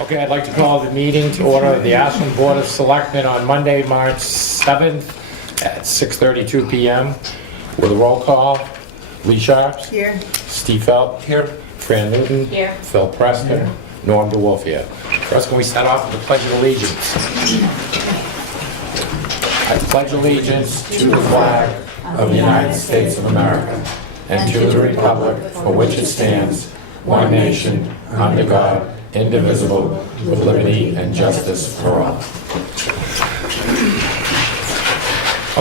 Okay, I'd like to call the meeting to order of the Ashland Board of Selectmen on Monday, March 7th at 6:32 PM with a roll call. Lee Sharps. Here. Steve Felt. Here. Fran Newton. Here. Phil Preston. Norm DeWolf here. First, can we start off with the Pledge of Allegiance? I pledge allegiance to the flag of the United States of America and to the republic for which it stands, one nation, under God, indivisible, with liberty and justice for all.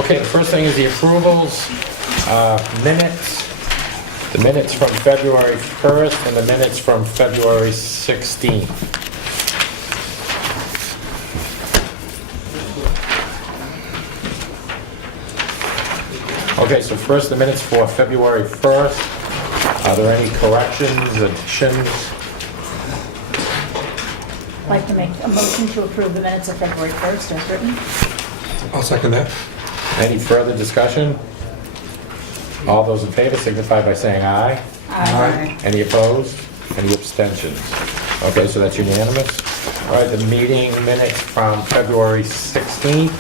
Okay, the first thing is the approvals, minutes. The minutes from February 1st and the minutes from February 16th. Okay, so first the minutes for February 1st. Are there any corrections, additions? I'd like to make a motion to approve the minutes of February 1st as written. I'll second that. Any further discussion? All those in favor signify by saying aye. Aye. Any opposed? Any abstentions? Okay, so that's unanimous. All right, the meeting minutes from February 16th.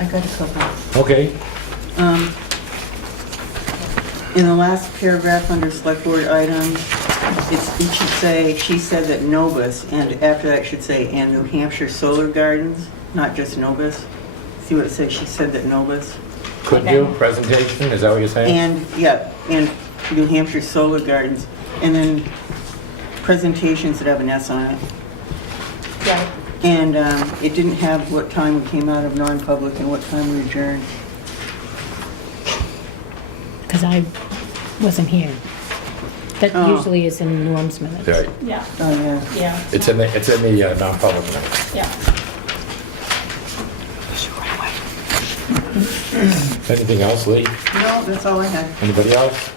I got a couple. Okay, In the last paragraph under select board items, it should say, she said that Novus, and after that it should say, and New Hampshire Solar Gardens, not just Novus. See what it says, she said that Novus? could do, presentation, is that what you're saying? And, yeah, and New Hampshire Solar Gardens, and then presentations that have an S on it. Yeah. And it didn't have what time we came out of non-public and what time we adjourned. Because I wasn't here. That Oh. usually is in Norm's minutes. Right, Yeah, Oh, yeah. yeah. it's in the non-public minutes. Yeah. Anything else, Lee? No, that's all I had. Anybody else?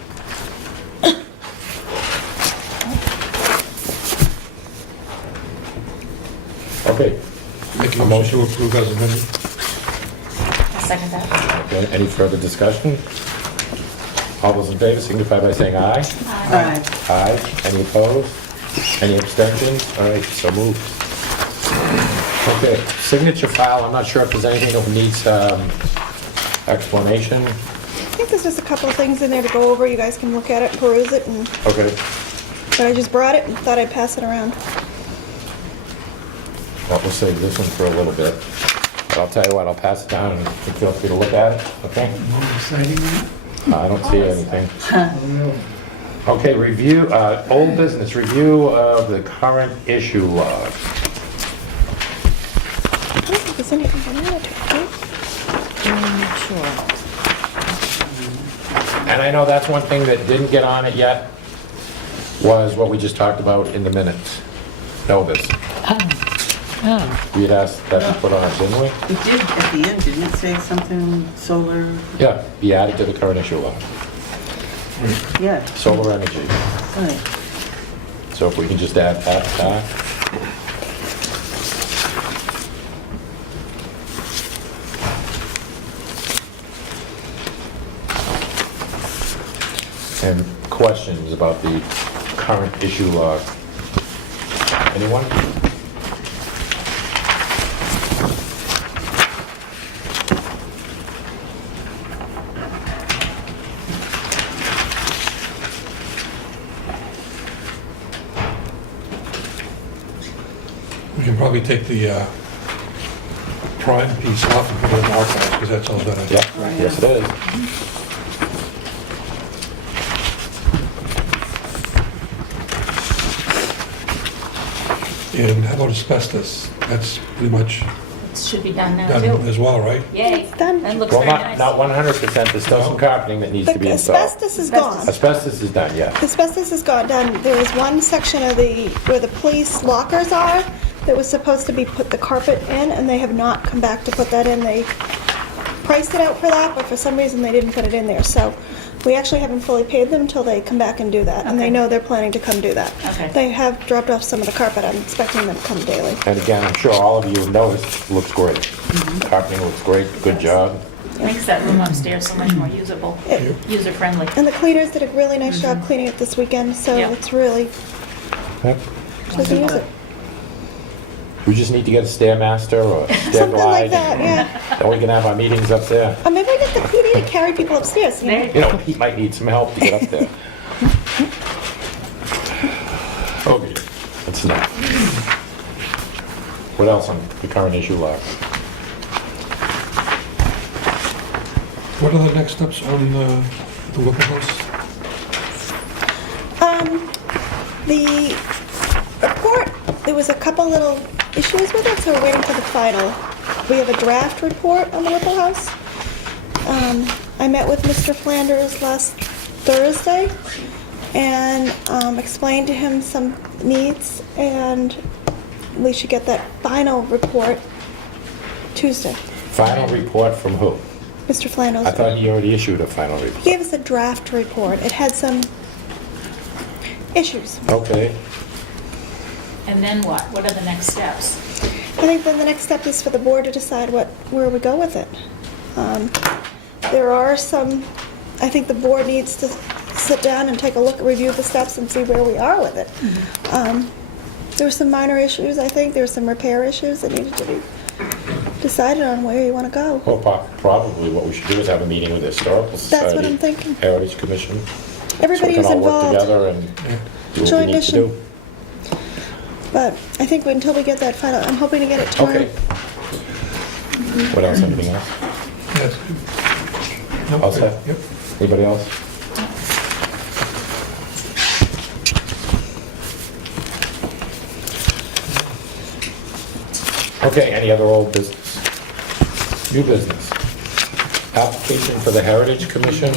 Okay, Make a motion to approve as amended. I'll second that. okay, any further discussion? All those in favor signify by saying aye. Aye. Aye. Any opposed? Any abstentions? All right, so moved. Okay, signature file, I'm not sure if there's anything that needs explanation. I think there's just a couple of things in there to go over. You guys can look at it, peruse it, and Okay, but I just brought it and thought I'd pass it around. well, we'll save this one for a little bit. But I'll tell you what, I'll pass it down and you feel free to look at it, okay? I don't see anything. Okay, review, old business, review of the current issue log. I don't think there's anything to add to it, right? Sure. And I know that's one thing that didn't get on it yet, was what we just talked about in the minutes. Novus. Oh, We had asked that to put on it, didn't we? It did at the end, didn't it say something solar? Yeah, be added to the current issue log. Yeah, Solar energy. right. So if we can just add that back. And questions about the current issue log? Anyone? We can probably take the prime piece off and put it in archives, because that's all done. Yeah, yes it is. And how about asbestos? That's pretty much It should be done now done too. as well, right? Yay. It's done. That looks Well, very not nice. 100%, there's still some carpeting that needs to be The installed. asbestos is gone. Asbestos is done, yeah. Asbestos is gone done. There was one section of where the police lockers are that was supposed to be put the carpet in, and they have not come back to put that in. They priced it out for that, but for some reason they didn't put it in there. So we actually haven't fully paid them until they come back and do that, and they Okay. know they're planning to come do that. Okay. They have dropped off some of the carpet. I'm expecting them to come daily. And again, I'm sure all of you have noticed, it looks great. Carpeting looks great, good job. Makes that room upstairs so much more usable, user-friendly. And the cleaners did a really nice job cleaning it this weekend, so Yeah. it's really, Yep. doesn't use it. We just need to get a Stairmaster or a stair Something like glide. that, yeah. Then we can have our meetings up there. Or maybe I get the PD to carry people upstairs, you know? You know, he might need some help to get up there. Okay, that's enough. What else on the current issue left? What are the next steps on the Whipple House? The report, there was a couple little issues with it, so we're waiting for the final. We have a draft report on the Whipple House. I met with Mr. Flanders last Thursday and explained to him some needs, and we should get that final report Tuesday. Final report from who? Mr. Flanders. I thought he already issued a final He report. gave us a draft report. It had some issues. Okay, And then what? What are the next steps? I think then the next step is for the board to decide where we go with it. There are some, I think the board needs to sit down and take a look, review the steps and see where we are with it. There were some minor issues, I think. There were some repair issues that needed to be decided on where you want to go. well, probably what we should do is have a meeting with the Historical Society. That's what I'm thinking. Heritage Commission. Everybody So who's we can all work involved. together and do what we Joint need to mission. do. But I think until we get that final, I'm hoping to get it tomorrow. Okay. What else, anything else? Yes. Nope, All set? Yep. Anybody else? Okay, any other old business? New business? Application for the Heritage Commission.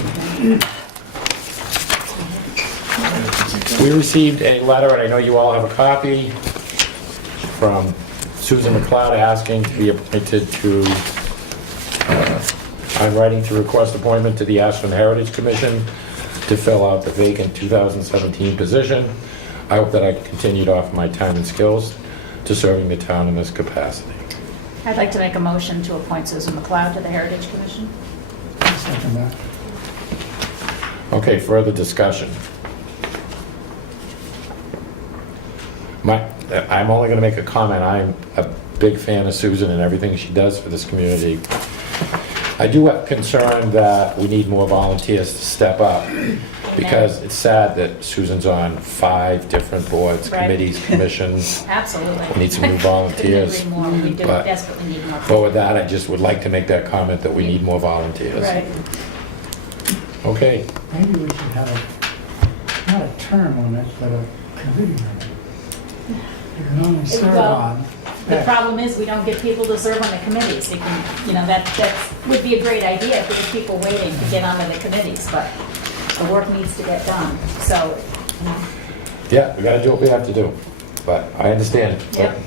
We received a letter, and I know you all have a copy, from Susan McLeod asking to be appointed to, I'm writing to request appointment to the Ashland Heritage Commission to fill out the vacant 2017 position. I hope that I can continue to offer my time and skills to serving the town in this capacity. I'd like to make a motion to appoint Susan McLeod to the Heritage Commission. Second that. Okay, further discussion. I'm only going to make a comment. I'm a big fan of Susan and everything she does for this community. I do have concern that we need more volunteers to step up, because it's sad that Susan's on 5 different boards, Right. committees, commissions. Absolutely. We need some new volunteers. Couldn't agree more. We do But- desperately need more. But with that, I just would like to make that comment that we need more volunteers. Right. Okay, Maybe we should have not a term limit, but a committee limit. You can only serve Well, on. The problem is, we don't get people to serve on the committees. They can, that would be a great idea if there's people waiting to get onto the committees, but the work needs to get done, so. yeah, we gotta do what we have to do, but I understand. Yep.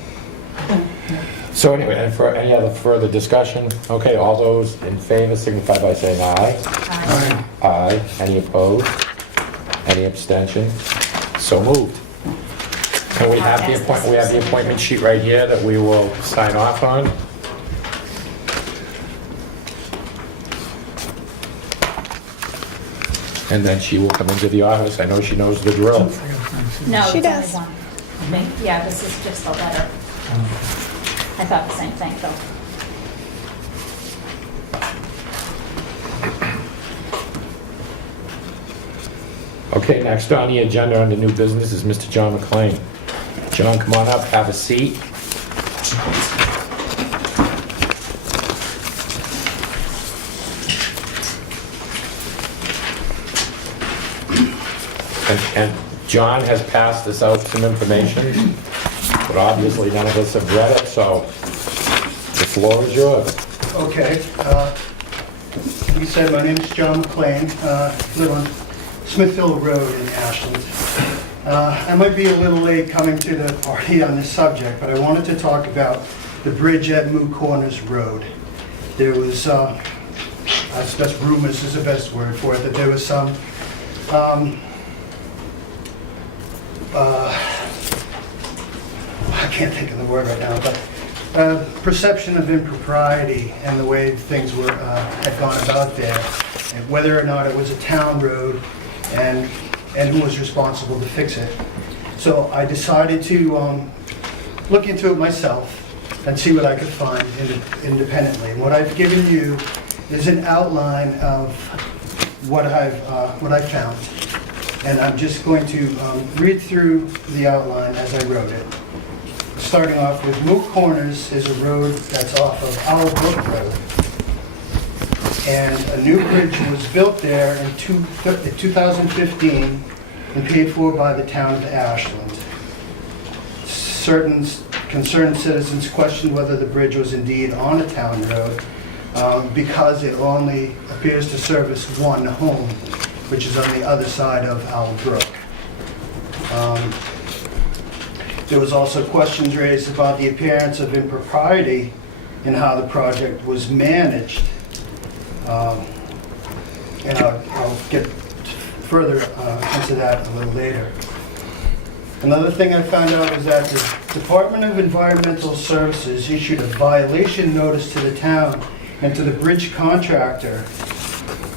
So anyway, and for any other further discussion, okay, all those in favor signify by saying aye. Aye. Any opposed? Any abstention? So moved. And we have the appointment sheet right here that we will sign off on. And then she will come into the office. I know she knows the drill. No, She it's only does. one. I think, yeah, this is just a letter. I thought the same thing, though. Okay, next on the agenda under new business is Mr. John McLean. John, come on up, have a seat. And John has passed us out some information, but obviously none of us have read it, so the floor is yours. Okay, you said my name is John McLean, live on Smithville Road in Ashland. I might be a little late coming to the party on this subject, but I wanted to talk about the bridge at Moo Corners Road. There was, that's rumors is the best word for it, that there was some, I can't think of the word right now, but perception of impropriety and the way things were had gone about there, and whether or not it was a town road, and who was responsible to fix it. So I decided to look into it myself and see what I could find independently. And what I've given you is an outline of what I found. And I'm just going to read through the outline as I wrote it. Starting off with Moot Corners is a road that's off of Owl Brook Road. And a new bridge was built there in 2015 and paid for by the town of Ashland. Certain concerned citizens questioned whether the bridge was indeed on a town road because it only appears to service one home, which is on the other side of Owl Brook. There was also questions raised about the appearance of impropriety in how the project was managed. And I'll get further into that a little later. Another thing I found out was that the Department of Environmental Services issued a violation notice to the town and to the bridge contractor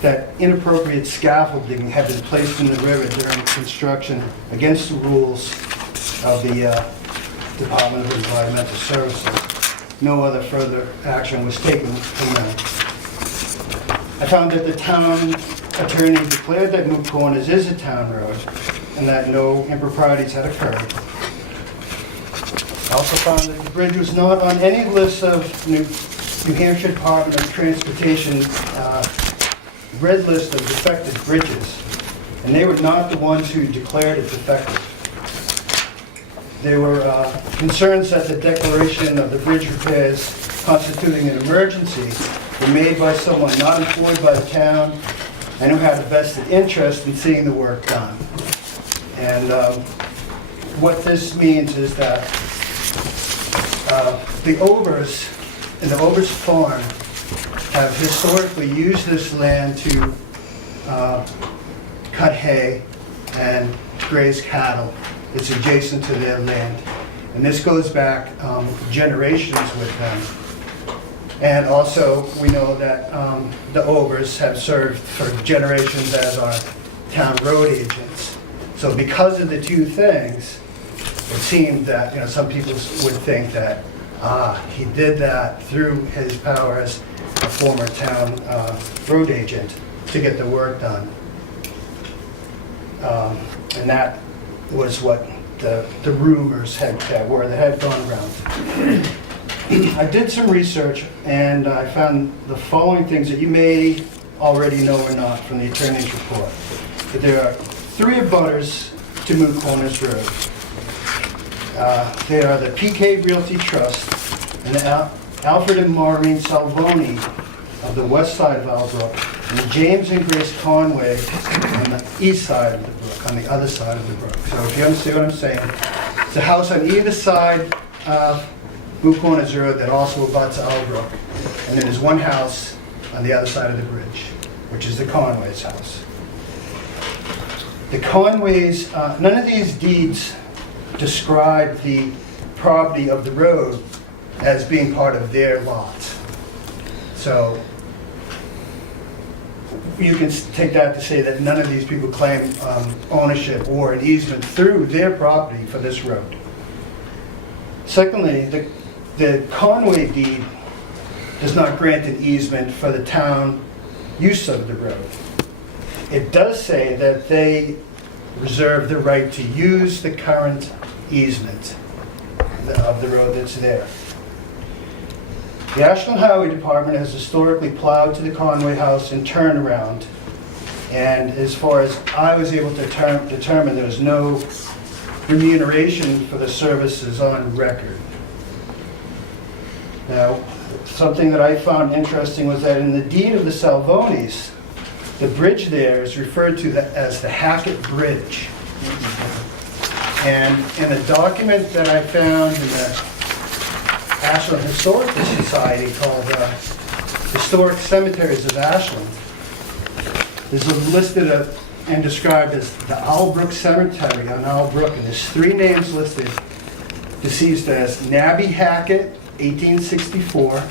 that inappropriate scaffolding had been placed in the river during construction against the rules of the Department of Environmental Services. No other further action was taken from them. I found that the town attorney declared that Moot Corners is a town road and that no improprieties had occurred. I also found that the bridge was not on any list of New Hampshire Department of Transportation red list of defective bridges, and they were not the ones who declared it defective. There were concerns that the declaration of the bridge repairs constituting an emergency were made by someone not employed by the town and who had a vested interest in seeing the work done. And what this means is that the Overs and the Overs Farm have historically used this land to cut hay and graze cattle. It's adjacent to their land. And this goes back generations with them. And also, we know that the Overs have served for generations as our town road agents. So because of the two things, it seemed that, some people would think that, he did that through his power as a former town road agent to get the work done. And that was what the rumors were that had gone around. I did some research and I found the following things that you may already know or not from the attorney's report. But there are 3 abutters to Moot Corners Road. They are the PK Realty Trust and the Alfred and Maureen Salvoni of the west side of Owl Brook, and the James and Grace Conway on the east side of the brook, on the other side of the brook. So if you understand what I'm saying, it's a house on either side of Moot Corners Road that also abuts Owl Brook. And then there's one house on the other side of the bridge, which is the Conway's house. The Conways, none of these deeds describe the property of the road as being part of their lot. So you can take that to say that none of these people claim ownership or an easement through their property for this road. Secondly, the Conway deed does not grant an easement for the town use of the road. It does say that they reserve the right to use the current easement of the road that's there. The Ashland Highway Department has historically plowed to the Conway house and turnaround, and as far as I was able to determine, there was no remuneration for the services on record. Now, something that I found interesting was that in the deed of the Salvonis, the bridge there is referred to as the Hackett Bridge. And in a document that I found in the Ashland Historical Society called Historic Cemeteries of Ashland, is listed and described as the Owl Brook Cemetery on Owl Brook, and there's 3 names listed, deceased as Nabby Hackett, 1864,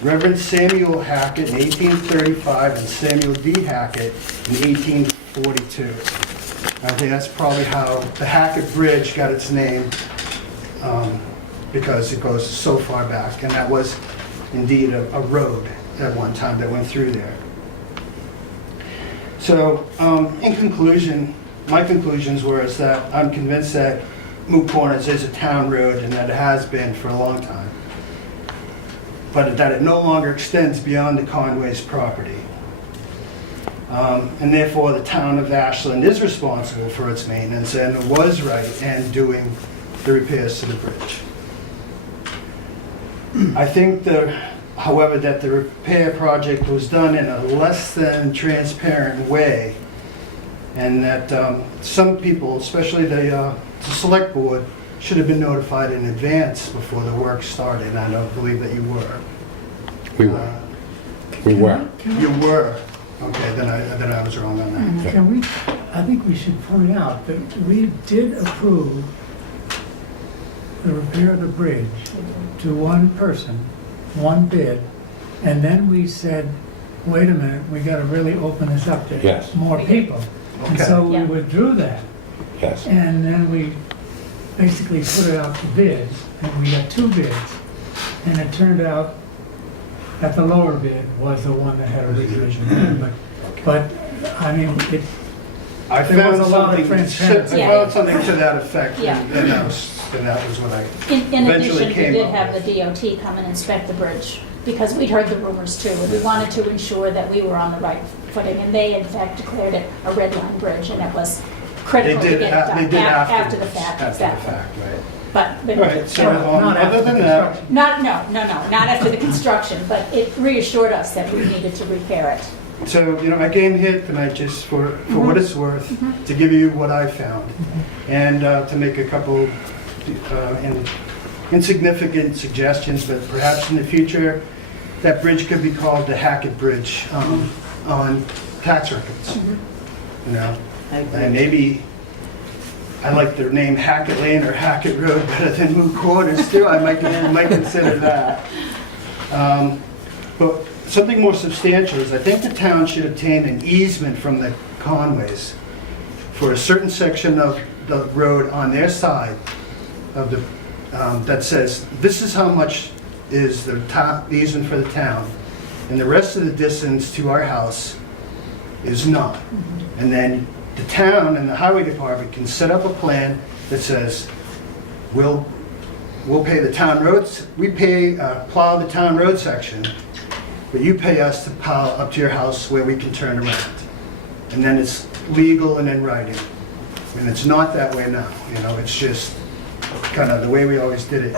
Reverend Samuel Hackett in 1835, and Samuel D. Hackett in 1842. I think that's probably how the Hackett Bridge got its name, because it goes so far back, and that was indeed a road at one time that went through there. So, in conclusion, my conclusions were is that I'm convinced that Moot Corners is a town road and that it has been for a long time, but that it no longer extends beyond the Conway's property. And therefore, the town of Ashland is responsible for its maintenance and was right in doing the repairs to the bridge. I think, however, that the repair project was done in a less than transparent way, and that some people, especially the select board, should have been notified in advance before the work started, and I don't believe that you were. We were. We were. You were. Okay, then I was wrong on that. Can we, I think we should point out that we did approve the repair of the bridge to one person, one bid, and then we said, wait a minute, we gotta really open this up to Yes. more people. And Okay. so we Yeah. withdrew that, Yes. and then we basically put it out to bids, and we got 2 bids. And it turned out that the lower bid was the one that had originally been, but, I mean, it, I There found was a lot of something, transparency. I found something to that effect, Yeah. and that was what I In eventually addition, we came did up have with. the DOT come and inspect the bridge, because we'd heard the rumors too, and we wanted to ensure that we were on the right footing, and they in fact declared it a red line bridge, and it was They critical to did, get it they done did after the fact, After the exactly. fact, right. But, All right, so not other after the than that, construction. not after the construction, but it reassured us that we needed to repair it. so, I came here tonight just for what it's worth, to give you what I found, and to make a couple insignificant suggestions, but perhaps in the future, that bridge could be called the Hackett Bridge on tax records. And maybe, I like the name Hackett Lane or Hackett Road better than Moot Corners too. I might consider that. But something more substantial is I think the town should obtain an easement from the Conways for a certain section of the road on their side of the, that says, this is how much is the easement for the town, and the rest of the distance to our house is not. And then the town and the highway department can set up a plan that says, we'll pay the town roads, we plow the town road section, but you pay us to plow up to your house where we can turn around. And then it's legal and in writing. And it's not that way now, it's just kind of the way we always did it,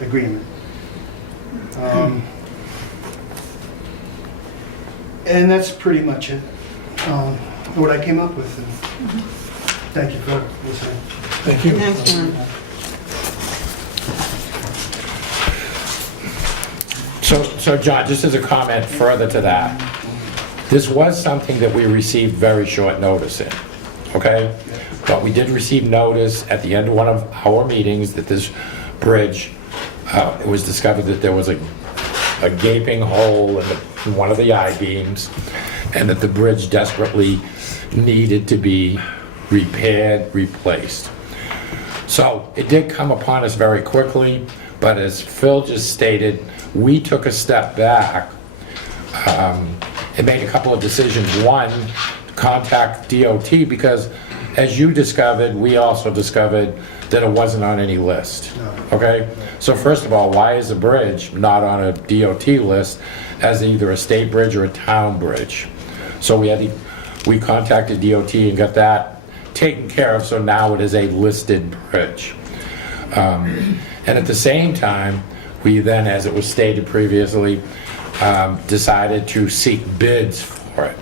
agreement. And that's pretty much it, what I came up with. And thank you for listening. Thank you. Thanks, John. So John, just as a comment further to that, this was something that we received very short notice in, okay? But we did receive notice at the end of one of our meetings that this bridge, it was discovered that there was a gaping hole in one of the I-beams, and that the bridge desperately needed to be repaired, replaced. So it did come upon us very quickly, but as Phil just stated, we took a step back and made a couple of decisions. One, contact DOT, because as you discovered, we also discovered that it wasn't on any list. Okay? So first of all, why is a bridge not on a DOT list as either a state bridge or a town bridge? So we contacted DOT and got that taken care of, so now it is a listed bridge. And at the same time, we then, as it was stated previously, decided to seek bids for it.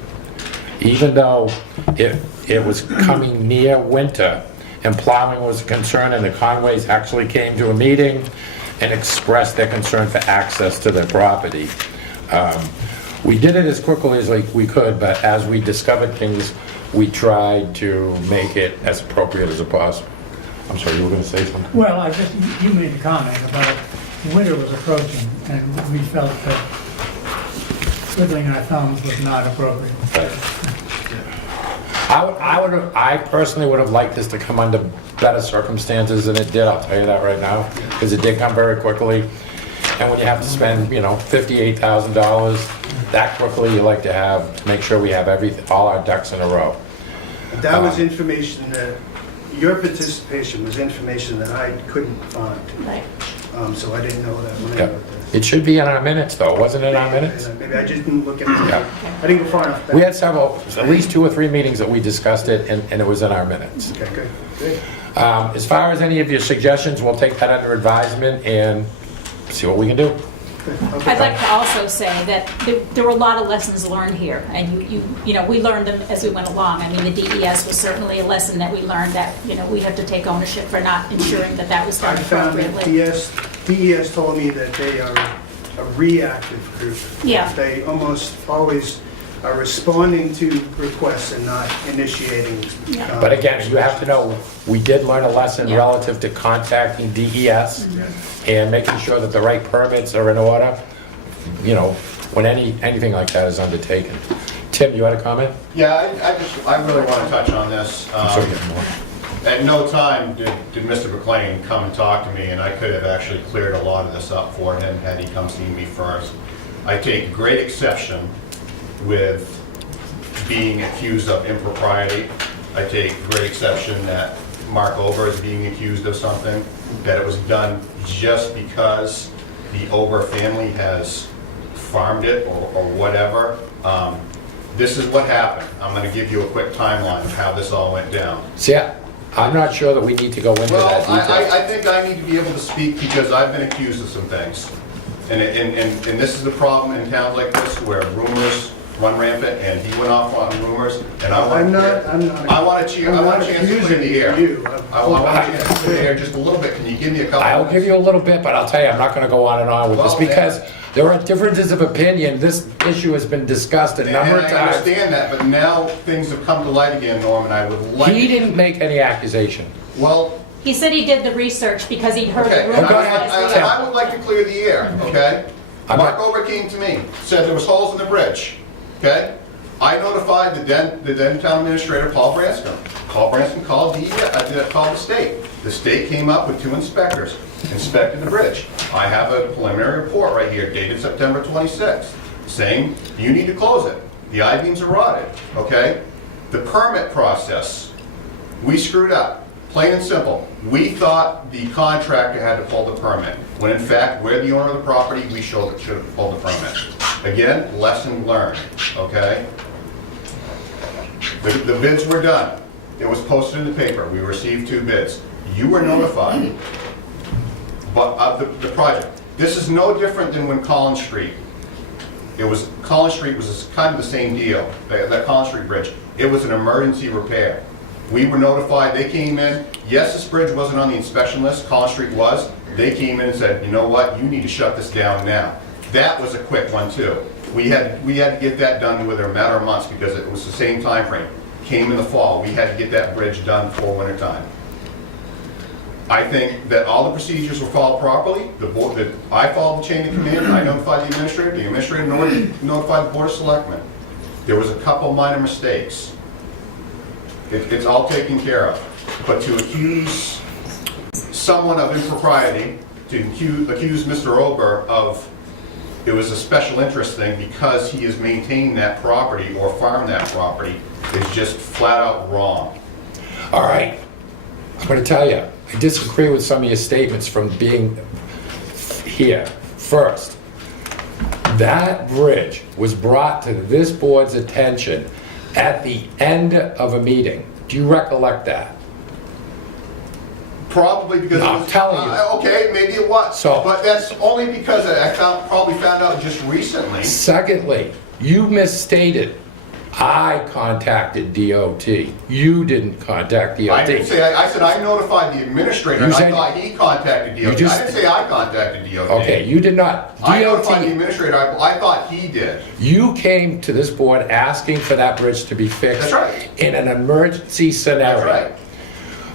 Even though it was coming near winter and plowing was a concern, and the Conways actually came to a meeting and expressed their concern for access to their property. We did it as quickly as we could, but as we discovered things, we tried to make it as appropriate as possible. I'm sorry, you were going to say something? well, I just, you made a comment about winter was approaching, and we felt that twiddling our thumbs was not appropriate. I personally would have liked this to come under better circumstances than it did, I'll tell you that right now, because it did come very quickly. And when you have to spend, $58,000 that quickly, you like to make sure we have all our ducks in a row. That was information that, your participation was information that I couldn't find. Right. So I didn't know that when I Yep. wrote this. It should be in our minutes, though, wasn't it in our minutes? And maybe I just didn't look at it. Yeah. I didn't go far enough back. We had at least 2 or 3 meetings that we discussed it, and it was in our minutes. Okay, good, good. As far as any of your suggestions, we'll take that under advisement and see what we can do. Okay. I'd like to also say that there were a lot of lessons learned here, and we learned them as we went along. I mean, the DES was certainly a lesson that we learned that, we have to take ownership for not ensuring that was I done found that appropriately. DES told me that they are a reactive group. Yeah. They almost always are responding to requests and not initiating. Yeah. But again, you have to know, we did learn a lesson Yeah. relative to contacting DES and making sure that the right permits are in order, when anything like that is undertaken. Tim, you had a comment? Yeah, I really want to touch on this. I'm sure you have more. At no time did Mr. McLean come and talk to me, and I could have actually cleared a lot of this up for him had he come see me first. I take great exception with being accused of impropriety. I take great exception that Mark Ober is being accused of something, that it was done just because the Ober family has farmed it or whatever. This is what happened. I'm going to give you a quick timeline of how this all went down. See, I'm not sure that we need to go into Well, that detail. I think I need to be able to speak because I've been accused of some things. And this is the problem in towns like this where rumors run rampant, and he went off on rumors, and I want I want a chance to clear the air. I want a chance to clear the air just a little bit. Can you give me a couple I'll minutes? give you a little bit, but I'll tell you, I'm not going to go on and on with this Well, because there are differences of opinion. This issue has been discussed a number of And I times. understand that, but now things have come to light again, Norm, and I would like... He didn't make any accusation. Well, He said he did the research because he'd heard okay, the and rumors. Go ahead. as we Tim. I would like to clear the air, okay? I'm Mark not- Ober came to me, said there was holes in the bridge, okay? I notified the then town administrator, Paul Branscombe. Paul Branscombe called the state. The state came up with 2 inspectors, inspected the bridge. I have a preliminary report right here dated September 26th, saying you need to close it. The I-beams are rotted, okay? The permit process, we screwed up, plain and simple. We thought the contractor had to pull the permit, when in fact, we're the owner of the property, we should have pulled the permit. Again, lesson learned, okay? The bids were done. It was posted in the paper. We received 2 bids. You were notified of the project. This is no different than when Collins Street. Collins Street was kind of the same deal, that Collins Street bridge. It was an emergency repair. We were notified, they came in. Yes, this bridge wasn't on the inspection list, Collins Street was. They came in and said, you know what, you need to shut this down now. That was a quick one too. We had to get that done within a matter of months because it was the same time frame. Came in the fall, we had to get that bridge done before winter time. I think that all the procedures were followed properly. I followed the chain of command. I notified the administrator notified the Board of Selectmen. There was a couple minor mistakes. It's all taken care of. But to accuse someone of impropriety, to accuse Mr. Ober of it was a special interest thing because he is maintaining that property or farmed that property is just flat out wrong. All right. I'm going to tell you, I disagree with some of your statements from being here. First, that bridge was brought to this board's attention at the end of a meeting. Do you recollect that? Probably because No, it I'm was, telling you. okay, maybe it was. So- But that's only because I probably found out just recently. Secondly, you misstated. I contacted DOT. You didn't contact DOT. I didn't say, I said I notified the administrator, You and I said- thought he contacted DOT. just- I didn't say I contacted DOT. Okay, you did not. I notified the DOT, administrator, I thought he did. you came to this board asking for that bridge to be fixed That's right. in an emergency scenario. That's right.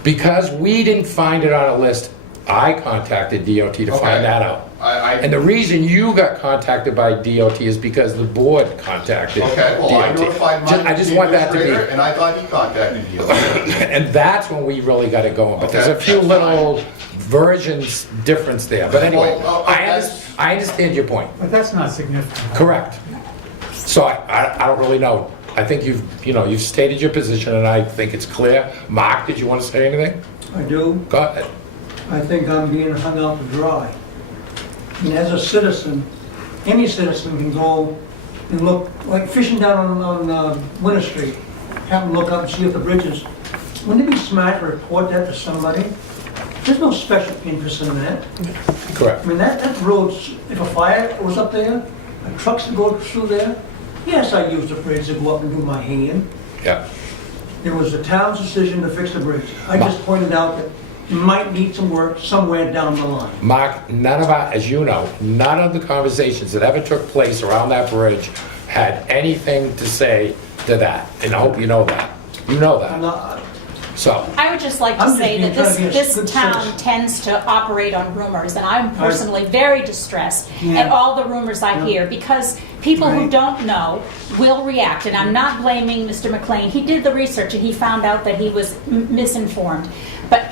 Because we didn't find it on a list, I contacted DOT to Okay. find that out. And the reason you got contacted by DOT is because the board contacted Okay, well, I DOT. notified my I just want that to administrator, be, and I thought he contacted you. and that's when we really got it going. But there's a Okay, few that's little versions difference there. But anyway, Well, I understand your point. But that's not significant. Correct. So I don't really know. I think you've stated your position, and I think it's clear. Mark, did you want to say anything? I do. Go ahead. I think I'm being hung out to dry. And as a citizen, any citizen can go and look, like fishing down on Winter Street, have them look up and see if the bridge is, wouldn't it be smart to report that to somebody? There's no special interest in that. Correct. I mean, that road's, if a fire was up there, trucks to go through there, yes, I use the bridge to go up and do my hand. Yeah. It was the town's decision to fix the bridge. I just pointed out that it might need some work somewhere down the line. Mark, none of our, as you know, none of the conversations that ever took place around that bridge had anything to say to that. And I hope you know that. You know I'm that. not, So, I would just like to I'm just say being that trying to be a this good town citizen. tends to operate on rumors, and I'm personally very distressed at Yeah. all the rumors I hear, because people who Right. don't know will react, and I'm not blaming Mr. McLean. He did the research, and he found out that he was misinformed. But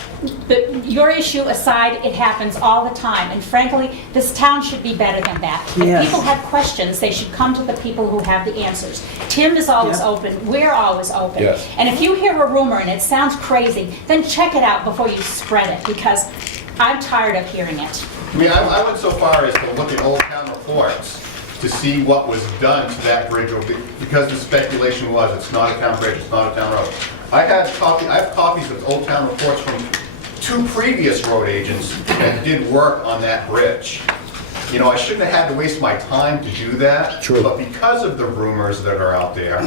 your issue aside, it happens all the time, and frankly, this town should be better than that. If Yes. people have questions, they should come to the people who have the answers. Tim is always Yeah. open, we're always open. Yes. And if you hear a rumor and it sounds crazy, then check it out before you spread it, because I'm tired of hearing it. I mean, I went so far as to look at old town reports to see what was done to that bridge, because the speculation was, it's not a town bridge, it's not a town road. I have copies of old town reports from 2 previous road agents that did work on that bridge. You know, I shouldn't have had to waste my time to do that. True. But because of the rumors that are out there,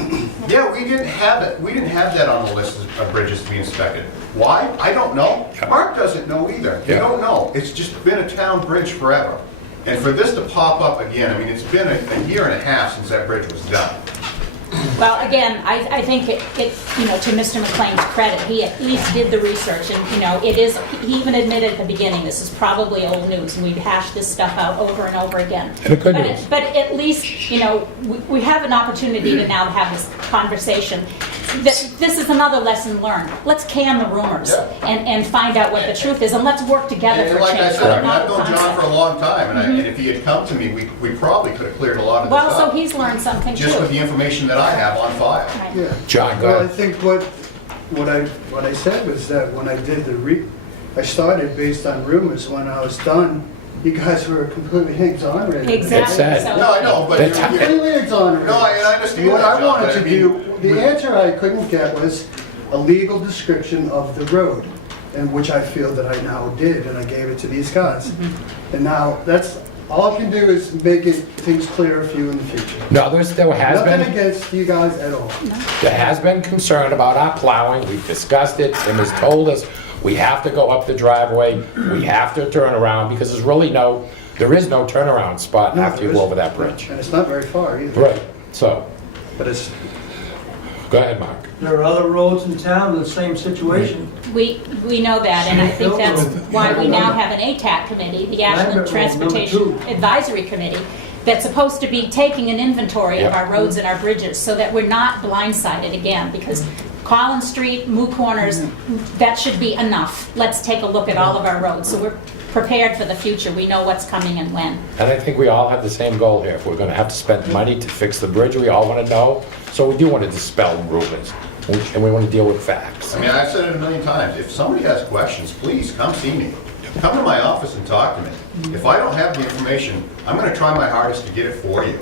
yeah, we didn't have it. We didn't have that on the list of bridges to be inspected. Why? I don't know. Yeah. Mark doesn't know either. We Yeah. don't know. It's just been a town bridge forever. And for this to pop up again, I mean, it's been a year and a half since that bridge was done. Well, again, I think it, you know, to Mr. McLean's credit, he at least did the research, and, you know, it is, he even admitted at the beginning, this is probably old news, and we've hashed this stuff out over and over again. And the good But news. But at least, you know, we have an opportunity to now have this conversation. This is another lesson learned. Let's can the rumors Yeah. and find out what the truth is, and let's work together And for like I change. said, I mean, not I've known John concept. for a long time, and if he had come to me, we probably could have cleared a lot of this Well, so up. he's learned something Just with too. the information that I have on file. Right. Yeah. John, go Well, I ahead. think what I said was that when I did I started based on rumors. When I was done, you guys were completely exonerated. Exactly. sad. So- No, I know, but The you're- ti- you're- Completely exonerated. No, I understand What that, I John, wanted but to I do, mean, the answer I couldn't get was a legal description of the road, and which I feel that I now did, and I gave it to these guys. And now, that's, all I can do is make things clearer for you in the future. No, there has Nothing been, against you guys at all. there has been concern about our plowing. We've discussed it. Tim has told us we have to go up the driveway. We have to turn around because there is no turnaround spot No, after you there go isn't. over that bridge. And it's not very far either. Right, so, But it's, go ahead, Mark. there are other roads in town in the same situation. We know that, and I think that's Smithfield why we Road. now have an ATAC committee, the Lambert Ashland Road, Transportation number 2. Advisory Committee, that's supposed to be taking an inventory of Yeah. our roads and our bridges, so that we're not blindsided again, because Collins Street, Moo Corners, that should be enough. Let's take a look at all of our roads, so we're prepared for the future. We know what's coming and when. And I think we all have the same goal here. If we're gonna have to spend money to fix the bridge, we all wanna know. So we do wanna dispel rumors, and we wanna deal with facts. I mean, I've said it a million times, if somebody has questions, please come see me. Come to my office and talk to me. If I don't have the information, I'm gonna try my hardest to get it for you.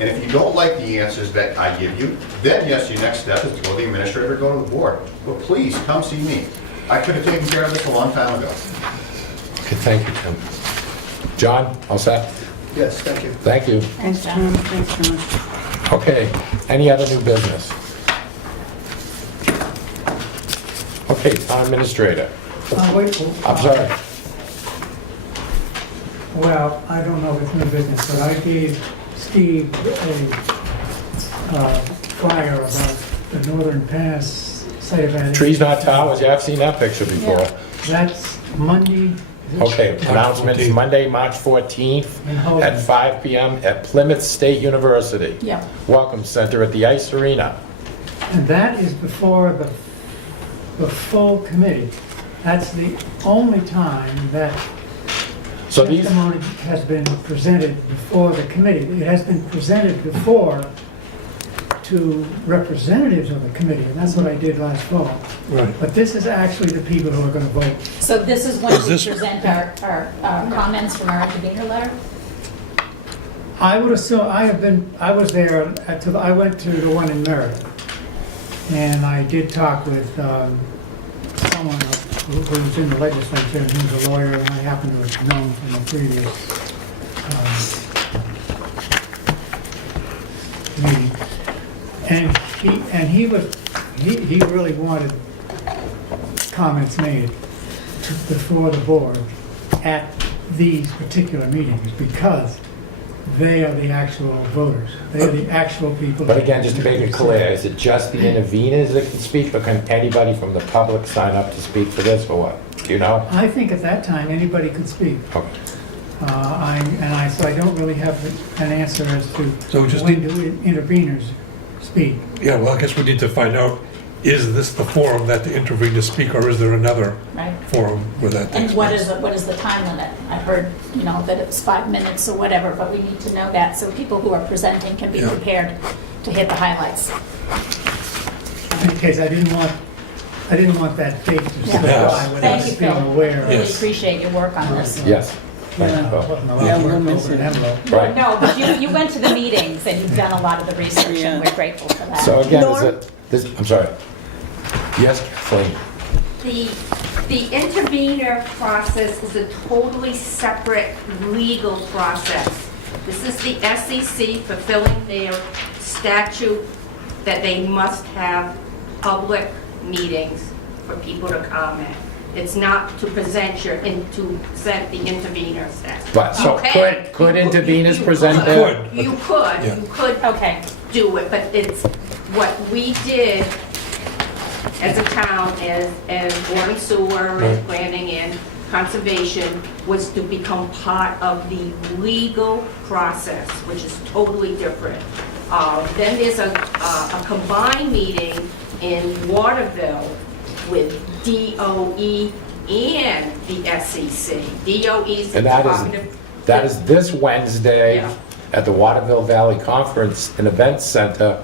And if you don't like the answers that I give you, then yes, your next step is to go to the administrator or go to the board. But please, come see me. I could have taken care of this a long time ago. Okay, thank you, Tim. John, all set? yes, thank you. Thank you. Thanks, Tom. Thanks, John. Okay, any other new business? Okay, town administrator. Wait, I'm sorry. well, I don't know if it's new business, but I gave Steve a flyer about the Northern Pass site event. Trees not towers, yeah, I've seen that picture before. That's Monday, Okay, March announcements, 14th. Monday, March 14th In Houghton. at 5 PM at Plymouth State University. Yeah. Welcome Center at the Ice Arena. And that is before the full committee. That's the only time that So these, testimony has been presented before the committee. It has been presented before to representatives of the committee, and that's what I did last fall. Right. But this is actually the people who are going to vote. So this is when Is we this- present our comments from our intervenor letter? I would assume, I was there, I went to the one in Meriden, and I did talk with someone who was in the legislature, and he was a lawyer, and I happen to have known from a previous meeting. And he really wanted comments made before the board at these particular meetings, because they are the actual voters. They are the actual people. but again, just to make it clear, is it just the interveners that can speak, or can anybody from the public sign up to speak for this, or what? Do you know? I think at that time, anybody could speak. Okay. So I don't really have an answer as to So we just when do interveners speak. Yeah, well, I guess we need to find out, is this the forum that the interveners speak, or is there another Right. forum where that takes And what place? is the time limit? I heard, that it's 5 minutes or whatever, but we need to know that so people who are presenting can be Yeah. prepared to hit the highlights. In case I didn't want that date to Yeah. slip Yes. by without Thank you, being Phil. aware of Really it. Yes. appreciate your work on this. Yes. Thank you, Yeah, Bill. wasn't allowed Yeah, to we'll work miss over an it. envelope. Right. No, but you went to the meetings and you've done a lot of the research and we're grateful for that. So again, is Norm? it, this, I'm sorry. Yes, Kathleen? The intervenor process is a totally separate legal process. This is the SEC fulfilling their statute that they must have public meetings for people to comment. It's not to present to present the intervenor statute. But, so Okay. could interveners You present could. there? You Yeah. could Okay, do it, but it's what we did as a town, as water and sewer, and Right. planning and conservation, was to become part of the legal process, which is totally different. Then there's a combined meeting in Waterville with DOE and the SEC. DOE's the And that Department of... that is this Wednesday Yeah. at the Waterville Valley Conference and Events Center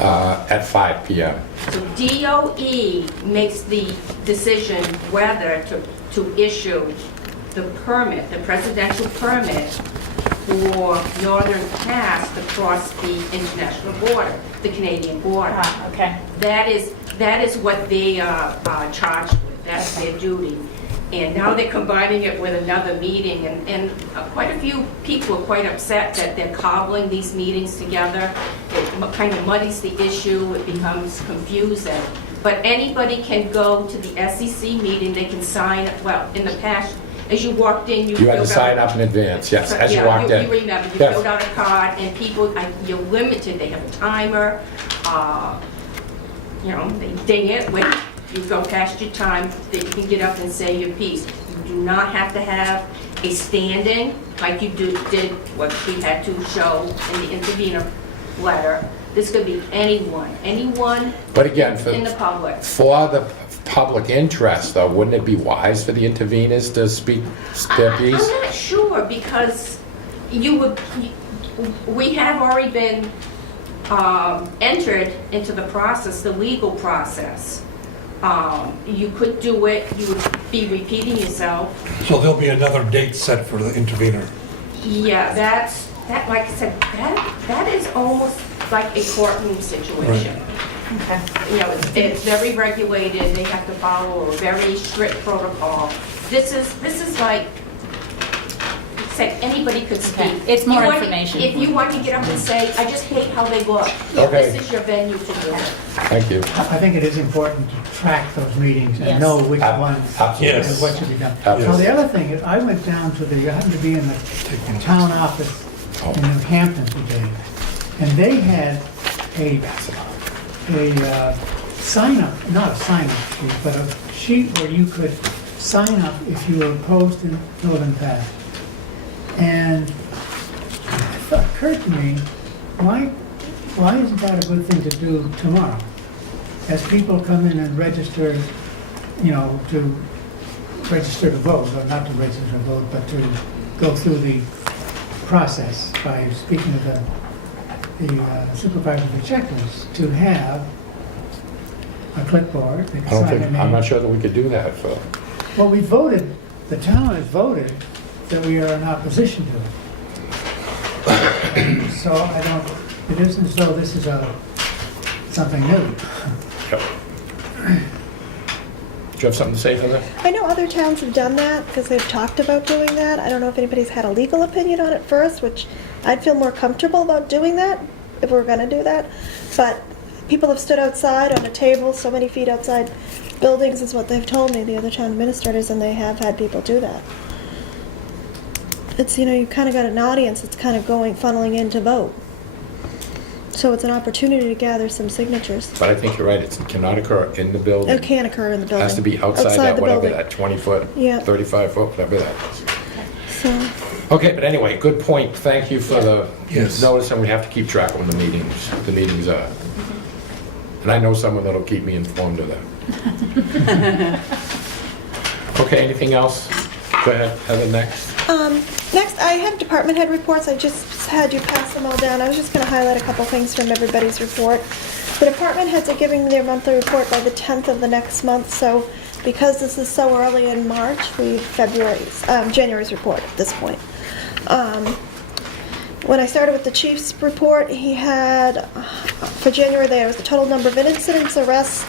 at 5 PM. So DOE makes the decision whether to issue the permit, the presidential permit for Northern Pass to cross the international border, the Canadian border. okay. That is what they are charged with, that's their duty. And now they're combining it with another meeting, and quite a few people are quite upset that they're cobbling these meetings together. It kind of muddies the issue, it becomes confusing. But anybody can go to the SEC meeting, they can sign, well, in the past, as you walked in, you You had filled to out... sign up in advance, yes, as you walked in. You remember, you Yes. filled out a card, and people, you're limited, they have a timer, they ding it when you go past your time, that you can get up and say your piece. You do not have to have a stand-in, like you did what we had to show in the intervenor letter. This could be anyone But again, in the public. for the public interest, though, wouldn't it be wise for the interveners to speak their piece? I'm not sure, because we have already been entered into the process, the legal process. You could do it, you would be repeating yourself. So there'll be another date set for the intervenor. Yeah, that, like I said, that is almost like a courtroom situation. Okay. It's very regulated, they have to follow a very strict protocol. This is like, said anybody could speak. Okay, it's more You want- information. If you want to get up and say, I just hate how they look, Okay. this is your venue to do it. Thank you. I think it is important to track those meetings Yes. and know which Ab- ones absolutely. and Yes. what should be done. Absolutely. So the other thing is, I went down to I happened to be in the town office in New Hampton today, and they had a sign-up, not a sign-up sheet, but a sheet where you could sign up if you were opposed to Northern Path. And it occurred to me, why isn't that a good thing to do tomorrow? As people come in and register, to register to vote, or not to register to vote, but to go through the process by speaking to the supervisor of the checklist, to have a clipboard. They can sign their I'm name. not sure that we could do that, Phil. Well, we voted, the town has voted that we are in opposition to it. So it isn't as though this is something new. Yep. Do you have something to say to that? I know other towns have done that because they've talked about doing that. I don't know if anybody's had a legal opinion on it first, which I'd feel more comfortable about doing that if we're gonna do that. But people have stood outside on a table so many feet outside buildings is what they've told me, the other town administrators, and they have had people do that. It's, you kind of got an audience that's kind of funneling in to vote. So it's an opportunity to gather some signatures. But I think you're right, it cannot occur in the building. It can occur in the It building. has to be outside that, the whatever, building. that 20-foot, Yeah. 35-foot, whatever that is. So, Okay, but anyway, good point. Thank you for the Yes. notice, and we have to keep track of when the meetings are. And I know someone that'll keep me informed of that. Okay, anything else? Go ahead, Heather, next. next, I have department head reports. I just had you pass them all down. I was just going to highlight a couple things from everybody's report. The department heads are giving me their monthly report by the 10th of the next month, so because this is so early in March, we have January's report at this point. When I started with the chief's report, he had, for January, there was the total number of incidents, arrests,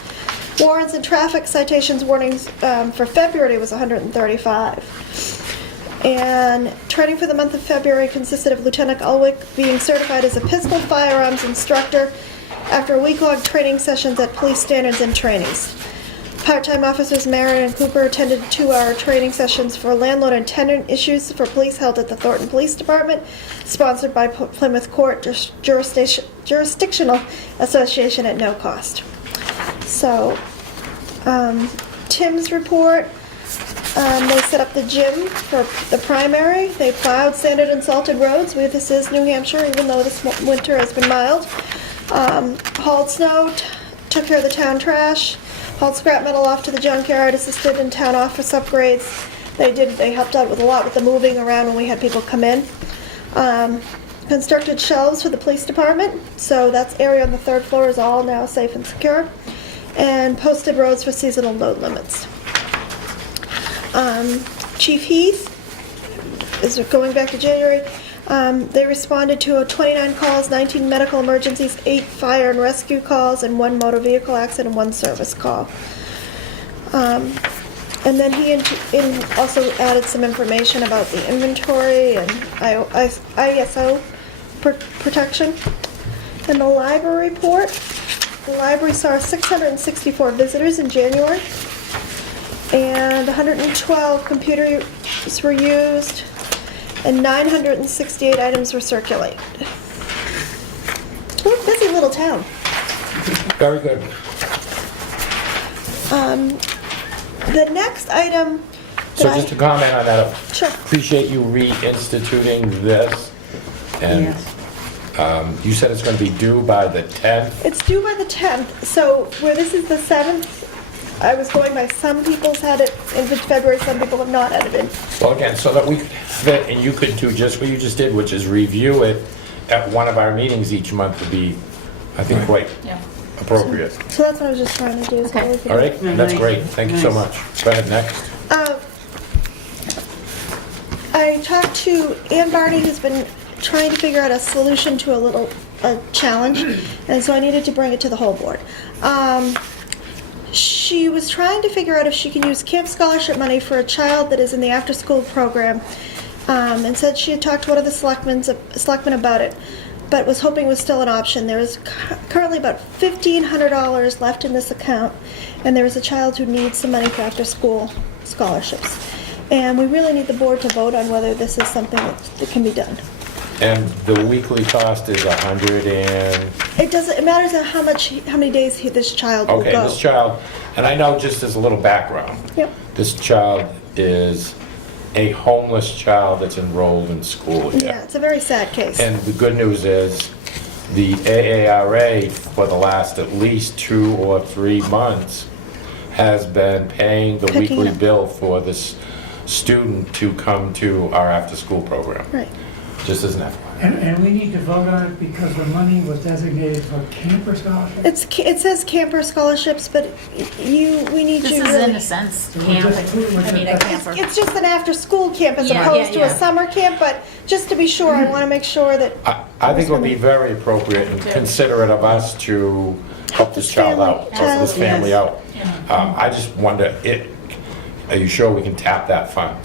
warrants, and traffic citations warnings. For February was 135. And training for the month of February consisted of Lieutenant Ulwick being certified as a pistol firearms instructor after a week-long training sessions at police standards and trainings. Part-time officers Marin and Cooper attended 2-hour training sessions for landlord and tenant issues for police held at the Thornton Police Department, sponsored by Plymouth Court Jurisdictional Association at no cost. So, Tim's report, they set up the gym for the primary. They plowed, sanded, and salted roads. This is New Hampshire, even though this winter has been mild. Hauled snow, took care of the town trash, hauled scrap metal off to the junkyard, assisted in town office upgrades. They helped out with a lot with the moving around when we had people come in. Constructed shelves for the police department, so that's area on the 3rd floor is all now safe and secure. And posted roads for seasonal load limits. Chief Heath is going back to January. They responded to 29 calls, 19 medical emergencies, 8 fire and rescue calls, and 1 motor vehicle accident, and 1 service call. And then he also added some information about the inventory and ISO protection. And the library report, the library saw 664 visitors in January, and 112 computers were used, and 968 items were circulated. We're a busy little town. Very good. The next item So that just to comment on that, Sure. appreciate you reinstituting this. And Yes. you said it's going to be due by the 10th. It's due by the 10th, so where this is the 7th, I was going by some people's had it in February, some people have not had it in. Well, again, so that we could have it, and you could do just what you just did, which is review it at one of our meetings each month would be, I think, quite Yeah. appropriate. So that's what I was just trying to do. is Okay. everything- All right? Yeah, That's nice. great. Thank you so Nice. much. Go ahead, next. I talked to Ann Barney, who's been trying to figure out a solution to a challenge, and so I needed to bring it to the whole board. She was trying to figure out if she can use camp scholarship money for a child that is in the after-school program, and said she had talked to one of the selectmen about it, but was hoping it was still an option. There is currently about $1,500 left in this account, and there is a child who needs some money for after-school scholarships. And we really need the board to vote on whether this is something that can be done. And the weekly cost is 100 and, It matters how many days this child will okay, go. this child, and I know just as a little background, Yep. this child is a homeless child that's enrolled in school here. Yeah, it's a very sad case. And the good news is, the AARA for the last at least 2 or 3 months has been paying the Picking weekly up. bill for this student to come to our after-school program, Right. just as an FYI. And we need to vote on it because the money was designated for camper scholarships? It says camper scholarships, but we need This you is really. in a sense we're camp, just putting I mean, a it- camper. It's just an after-school camp as Yeah, opposed to yeah, a yeah. summer camp, but just to be sure, I want to make sure that, I think it would be very appropriate and considerate of us to help this child out, help this family out. I just wonder, are you sure we can tap that fund?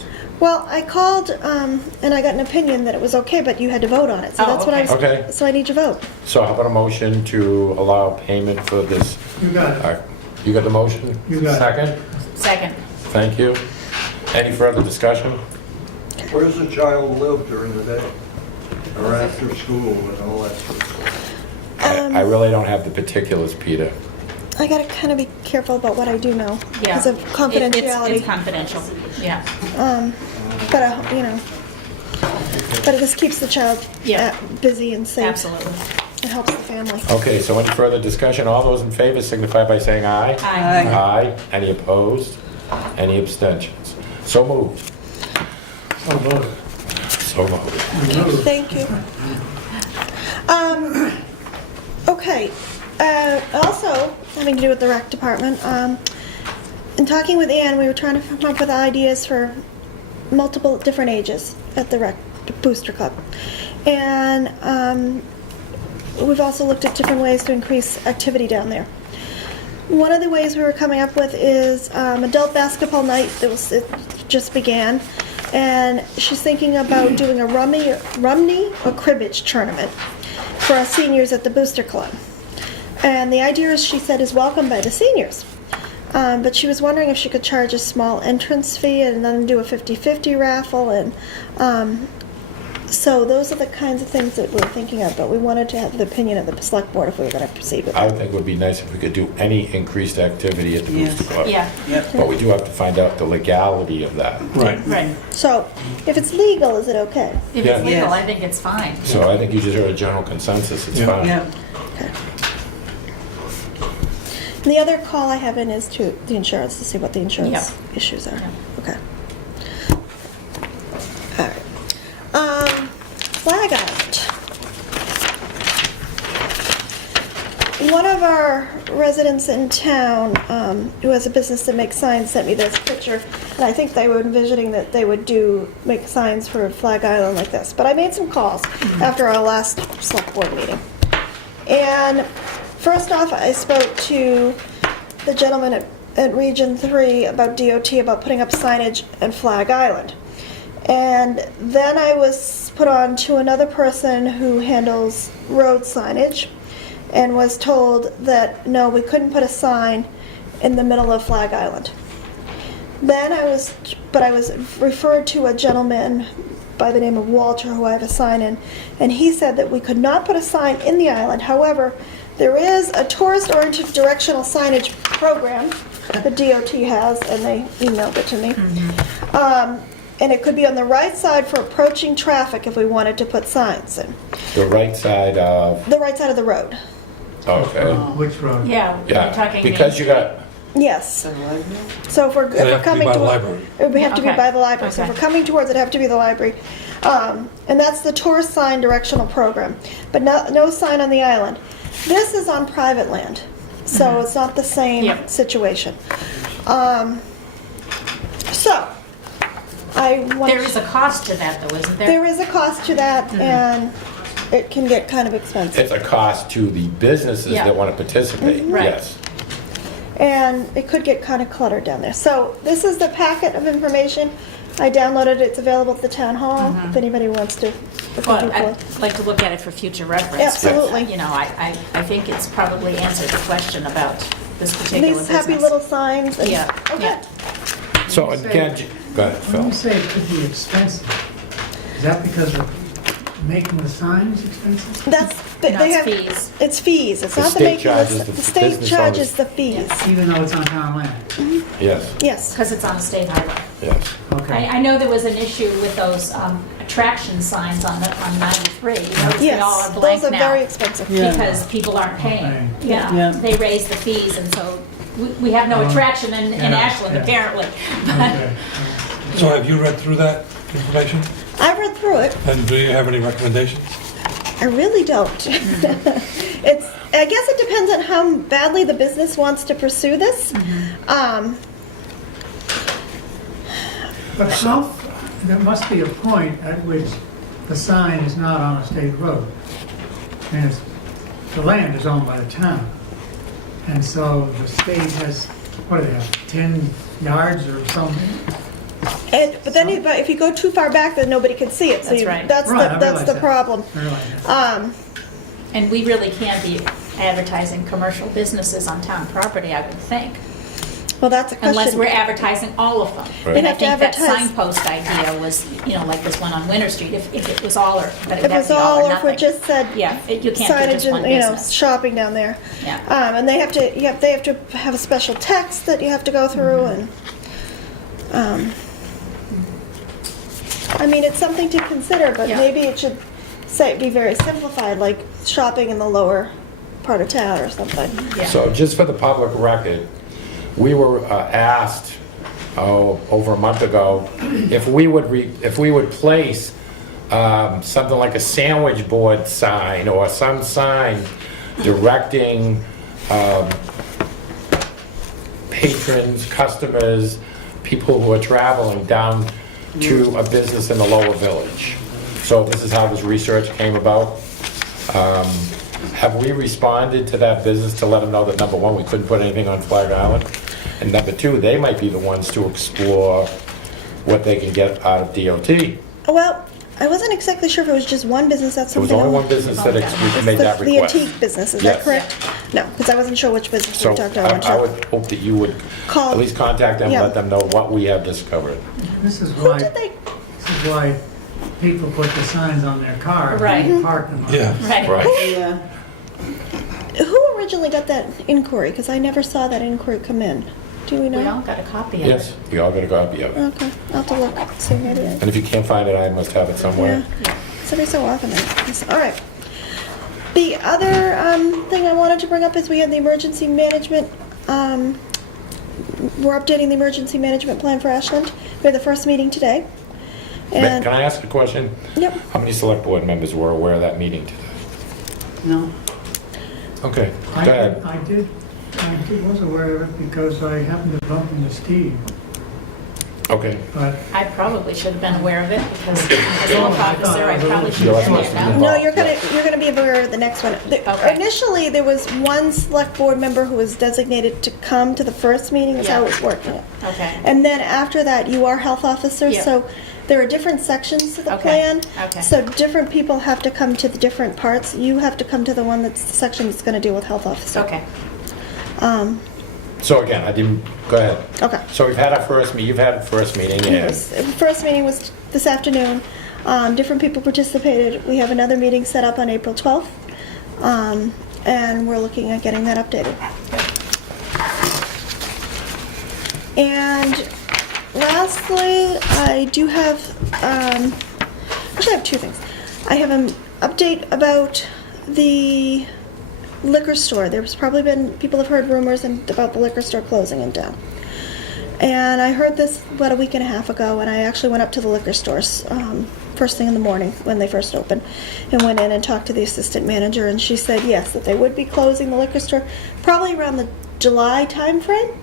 well, I called, and I got an opinion that it was okay, but you had to vote on it, so Oh, that's what I okay. was. Okay. So I need your vote. So how about a motion to allow payment for this? You got it. You got the motion? You got it. Second? Second. Thank you. Any further discussion? Where does the child live during the day? Or after school and all that sort of stuff? I really don't have the particulars, Peter. I gotta kind of be careful about what I do know Yeah. because of confidentiality. It's confidential, yeah. But but it just keeps the child Yeah. busy and safe. Absolutely. It helps the family. Okay, so any further discussion? All those in favor signify by saying aye. Aye. Aye. Any opposed? Any abstentions? So moved. So voted. So voted. Thank you. Okay, also having to do with the rec department, in talking with Ann, we were trying to come up with ideas for multiple different ages at the rec booster club. And we've also looked at different ways to increase activity down there. One of the ways we were coming up with is adult basketball night. It just began, and she's thinking about doing a rumney or cribbage tournament for our seniors at the Booster Club. And the idea, is, she said, is welcomed by the seniors. But she was wondering if she could charge a small entrance fee and then do a 50-50 raffle. And so those are the kinds of things that we're thinking of. But we wanted to have the opinion of the select board if we were going to proceed with I it. would think it would be nice if we could do any increased activity at the Yes. Booster Club. Yeah, Yep. But we do have to find out the legality of that. Right. right. So if it's legal, is it okay? If Yeah. it's legal, Yes. I think it's fine. So I think you just heard a general consensus, it's Yeah. fine. Yeah. And the other call I have in is to the insurance to see what the insurance Yep. issues are. Yep. Okay. All right. Flag Island. One of our residents in town, who has a business that makes signs, sent me this picture, and I think they were envisioning that they would make signs for Flag Island like this. But I made some calls after our last select board meeting. And first off, I spoke to the gentleman at Region 3 about DOT, about putting up signage at Flag Island. And then I was put on to another person who handles road signage and was told that, no, we couldn't put a sign in the middle of Flag Island. Then I was referred to a gentleman by the name of Walter, who I have a sign in, and he said that we could not put a sign in the island. However, there is a tourist-oriented directional signage program that DOT has, and they emailed it to me. And it could be on the right side for approaching traffic if we wanted to put signs in. The right side of, The right side of the road. okay, Which road? Yeah, we're yeah, talking. because you got, Yes. So if we're It'd have to be coming by the to library. it would have to be Okay. by the library. So if Okay. we're coming towards it, it'd have to be the library. And that's the tourist sign directional program, but no sign on the island. This is on private land, so it's not the same Yep. situation. So I want. There is a cost to that, though, isn't there? There is a cost to that, and it can get kind of expensive. it's a cost to the businesses Yeah. that want to participate, Right. yes. And it could get kind of cluttered down there. So this is the packet of information. I downloaded it. It's available at the town hall if anybody wants to look Well, into it. I'd like to look at it for future reference. but, Absolutely. You know, I think it's probably answered the question about this particular These business. happy little signs. And, Yeah, okay. yeah. So again, go ahead, When you Phil. say it could be expensive, is that because of making the signs expensive? That's, No, they it's have, fees. it's fees, it's The not the state making, charges the the state business charges owners. the fees. Even though it's on town land? Yes, Yes. Because it's on a state highway. yes. Okay. I know there was an issue with those attraction signs on 93. You notice they all Yes, are blank those are now. very expensive. Yeah. Because people aren't paying. Okay. Yeah, Yeah. they raised the fees, and so we have no attraction in Yeah, Ashland, yeah. apparently. Okay. So have you read through that information? I read through it. And do you have any recommendations? I really don't. It's, I guess it depends on how badly the business wants to pursue this. But there must be a point at which the sign is not on a state road. And the land is owned by the town. And so the state has, what do they have, 10 yards or something? But then if you go too far back, then nobody can see it. So That's right. That's Right, I the realize that. problem. I realize that. And we really can't be advertising commercial businesses on town property, I would think, Well, that's a question. unless we're advertising all of them. Right. And I You'd have to think that advertise- signpost idea was, like this one on Winter Street, if it was all or, but If it that'd was be all all, or or if we nothing. just said Yeah, you can't do signage just one and, business. shopping down there. Yeah. And they have to have a special text that you have to go through and, I mean, it's something to consider, but Yeah. maybe it should be very simplified, like shopping in the lower part of town or something. Yeah. So just for the public record, we were asked, over a month ago, if we would place something like a sandwich board sign or some sign directing patrons, customers, people who are traveling down to a business in the lower village. So this is how this research came about. Have we responded to that business to let them know that, number one, we couldn't put anything on Flag Island? And number two, they might be the ones to explore what they can get out of DOT. Well, I wasn't exactly sure if it was just one business, that's There was something. only one business that made that The request. antique business, is that Yes. correct? No, because I wasn't sure which business we So talked about. I would hope that you would Call- at least contact them, Yeah. let them know what we have discovered. This is Who why, did they, this is why people put the signs on their cars. Right. When they park them. Yeah. Right. Right. Yeah. who originally got that inquiry? Because I never saw that inquiry come in. Do we know? We all got a copy of it. Yes, we all got a copy of it. Okay, I'll have to look, see maybe I... And if you can't find it, I must have it somewhere. Yeah, it's every so often. All right. The other thing I wanted to bring up is we had the emergency management, we're updating the emergency management plan for Ashland. We had the first meeting today. Can I ask a question? Yep. How many select board members were aware of that meeting today? No. Okay, go I ahead. was aware of it because I happened to bump into Steve, Okay. but I probably should have been aware of it, because as a health officer, I probably should You're have been supposed to there be now. No, you're gonna be aware of the next one. Okay. Initially, there was one select board member who was designated to come to the first meeting, is how it was working. Okay. And then after that, you are health officer, Yeah. so there are different sections to the Okay, plan. okay. So different people have to come to the different parts. You have to come to the one that's the section that's gonna deal with health officer. Okay. So again, go ahead. Okay. So you've had a first meeting, The first meeting was this afternoon. Different people participated. We have another meeting set up on April 12th. And we're looking at getting that updated. And lastly, I do have, actually I have two things. I have an update about the liquor store. There's probably been, people have heard rumors about the liquor store closing in town. And I heard this about a week and a half ago, and I actually went up to the liquor stores first thing in the morning when they first opened, and went in and talked to the assistant manager, and she said yes, that they would be closing the liquor store probably around the July timeframe.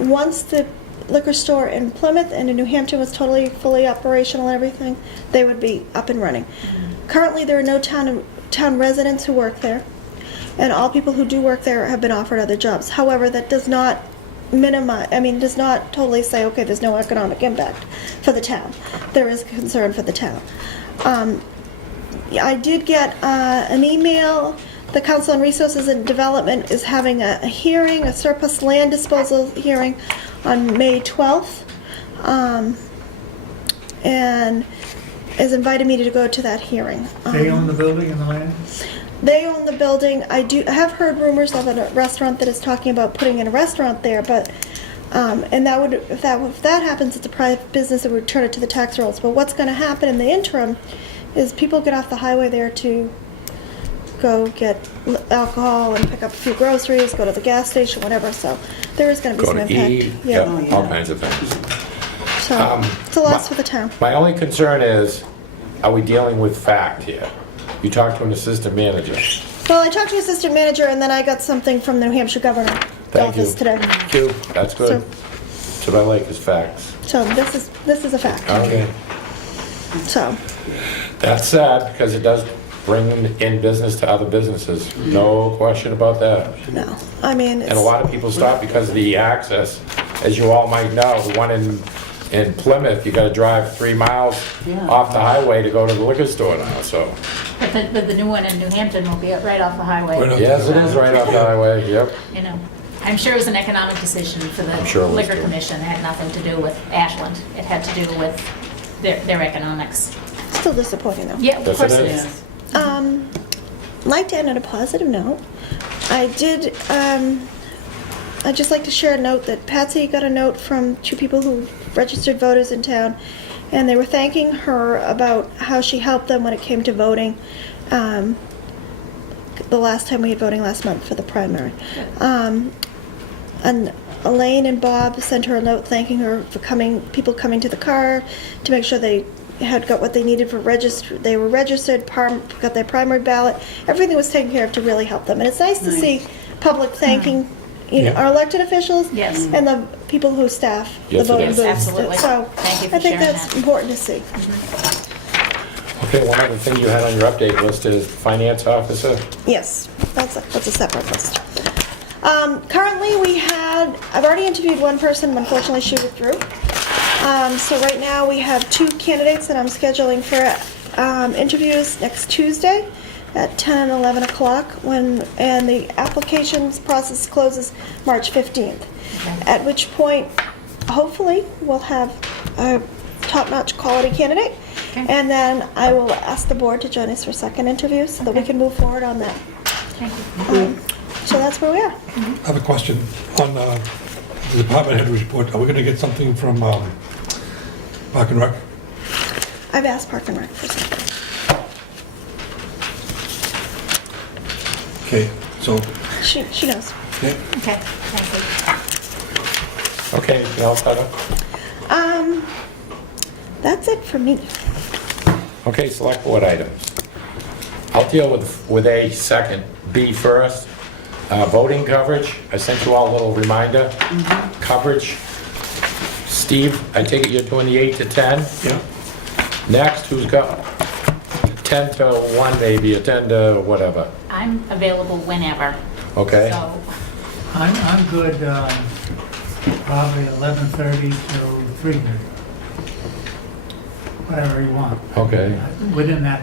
Once the liquor store in Plymouth and in New Hampton was fully operational and everything, they would be up and running. Currently, there are no town residents who work there, and all people who do work there have been offered other jobs. However, that does not does not totally say, okay, there's no economic impact for the town. There is concern for the town. I did get an email. The Council on Resources and Development is having a hearing, a surplus land disposal hearing on May 12th. And has invited me to go to that hearing. They own the building and the land? They own the building. I have heard rumors of a restaurant that is talking about putting in a restaurant there, but and that would, if that happens, it's a private business that would turn it to the tax rolls. But what's going to happen in the interim is people get off the highway there to go get alcohol and pick up a few groceries, go to the gas station, whatever. So there is going to be Go some to impact. eat, Yeah. yeah, all kinds of things. So it's a loss for the town. My only concern is, are we dealing with fact here? You talked to an assistant manager. Well, I talked to the assistant manager, and then I got something from the New Hampshire governor's Thank you. office today. Thank you, that's good. That's what I like, is facts. So this is a fact. Okay. So That's sad, because it does bring in business to other businesses. No question about that. no, I mean, And a lot of people stop because of the access. As you all might know, the one in Plymouth, you gotta drive 3 miles Yeah. off the highway to go to the liquor store now, so. But the new one in New Hampton will be right off the highway. Right off the Yes, it is right off the highway, yep. You know, I'm sure it was an economic decision for the sure it was, Liquor too. Commission. It had nothing to do with Ashland. It had to do with their economics. still disappointing though. Yeah, of Yes, course it it is. is. I'd like to end on a positive note. I'd just like to share a note that Patsy got a note from 2 people who registered voters in town, and they were thanking her about how she helped them when it came to voting. The last time we had voting last month for the primary. And Elaine and Bob sent her a note thanking her for people coming to the car to make sure they had got what they needed for they were registered, got their primary ballot. Everything was taken care of to really help them. And it's nice to see public thanking Yeah. our elected officials Yes. and the people who staff the Yes, it voting is. booths. Absolutely. So Thank you for I think sharing that's that. important to see. Okay, one other thing you had on your update list is finance officer. Yes, that's a separate list. Currently, I've already interviewed one person, unfortunately she withdrew. So right now we have 2 candidates that I'm scheduling for interviews next Tuesday at 10 and 11 o'clock, and the applications process closes March 15th. At which point, hopefully, we'll have a top-notch quality candidate. Okay. And then I will ask the board to join us for a second interview so that we can move forward on that. Thank you. So that's where we are. I have a question on the department head report. Are we gonna get something from Park and Rec? I've asked Park and Rec for something. Okay, so, She knows. yeah, Okay, thank you. Okay, anything else, Heather? That's it for me. Okay, select board items. I'll deal with A second, B first. Voting coverage, I sent you all a little reminder. Coverage. Steve, I take it you're doing the 8 to 10? yeah. Next, who's got 10 to 1 maybe, or 10 to whatever, I'm available whenever. okay? So, I'm good, probably 11:30 to 3:30. Whatever you want. Okay. Within that,